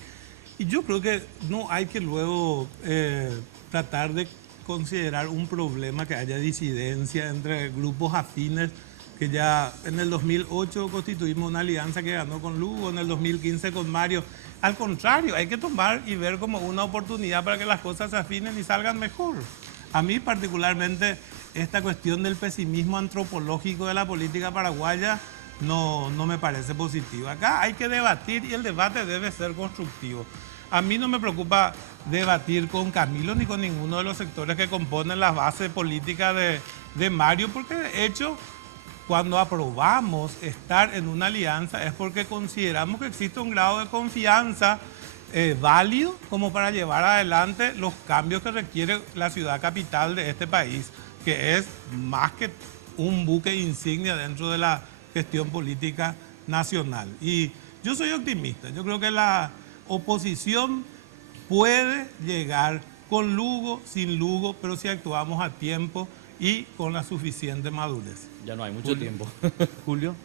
Y yo creo que no hay que luego tratar de considerar un problema que haya disidencia entre grupos afines, que ya en el 2008 constituimos una alianza que ganó con Lugo, en el 2015 con Mario. Al contrario, hay que tomar y ver como una oportunidad para que las cosas se afinen y salgan mejor. A mí particularmente esta cuestión del pesimismo antropológico de la política paraguaya no me parece positivo. Acá hay que debatir y el debate debe ser constructivo. A mí no me preocupa debatir con Camilo ni con ninguno de los sectores que componen la base política de Mario, porque de hecho, cuando aprobamos estar en una alianza es porque consideramos que existe un grado de confianza válido como para llevar adelante los cambios que requiere la ciudad capital de este país, que es más que un buque insignia dentro de la gestión política nacional. Y yo soy optimista, yo creo que la oposición puede llegar con Lugo, sin Lugo, pero si actuamos a tiempo y con la suficiente madurez. Ya no hay mucho tiempo. Julio.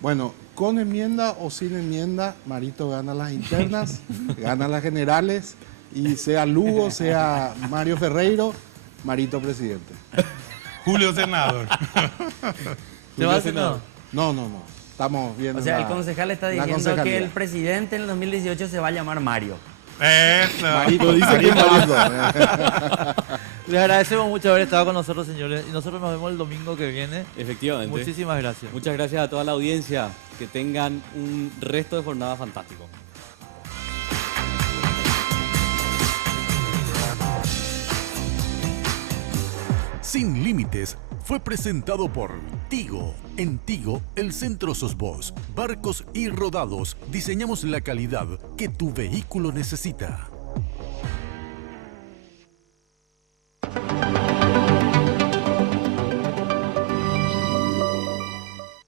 Bueno, con enmienda o sin enmienda, Marito gana las internas, gana las generales, y sea Lugo, sea Mario Ferreiro, Marito presidente. Julio senador. ¿Te vas a senador? No. Estamos viendo. O sea, el concejal está diciendo que el presidente en el 2018 se va a llamar Mario. Eso. Marito dice que Marito. Les agradecemos mucho haber estado con nosotros, señores. Y nosotros nos vemos el domingo que viene. Efectivamente. Muchísimas gracias. Muchas gracias a toda la audiencia. Que tengan un resto de jornada fantástico. Sin Límites fue presentado por Tigo. En Tigo, el centro sos vos. Barcos y rodados, diseñamos la calidad que tu vehículo necesita.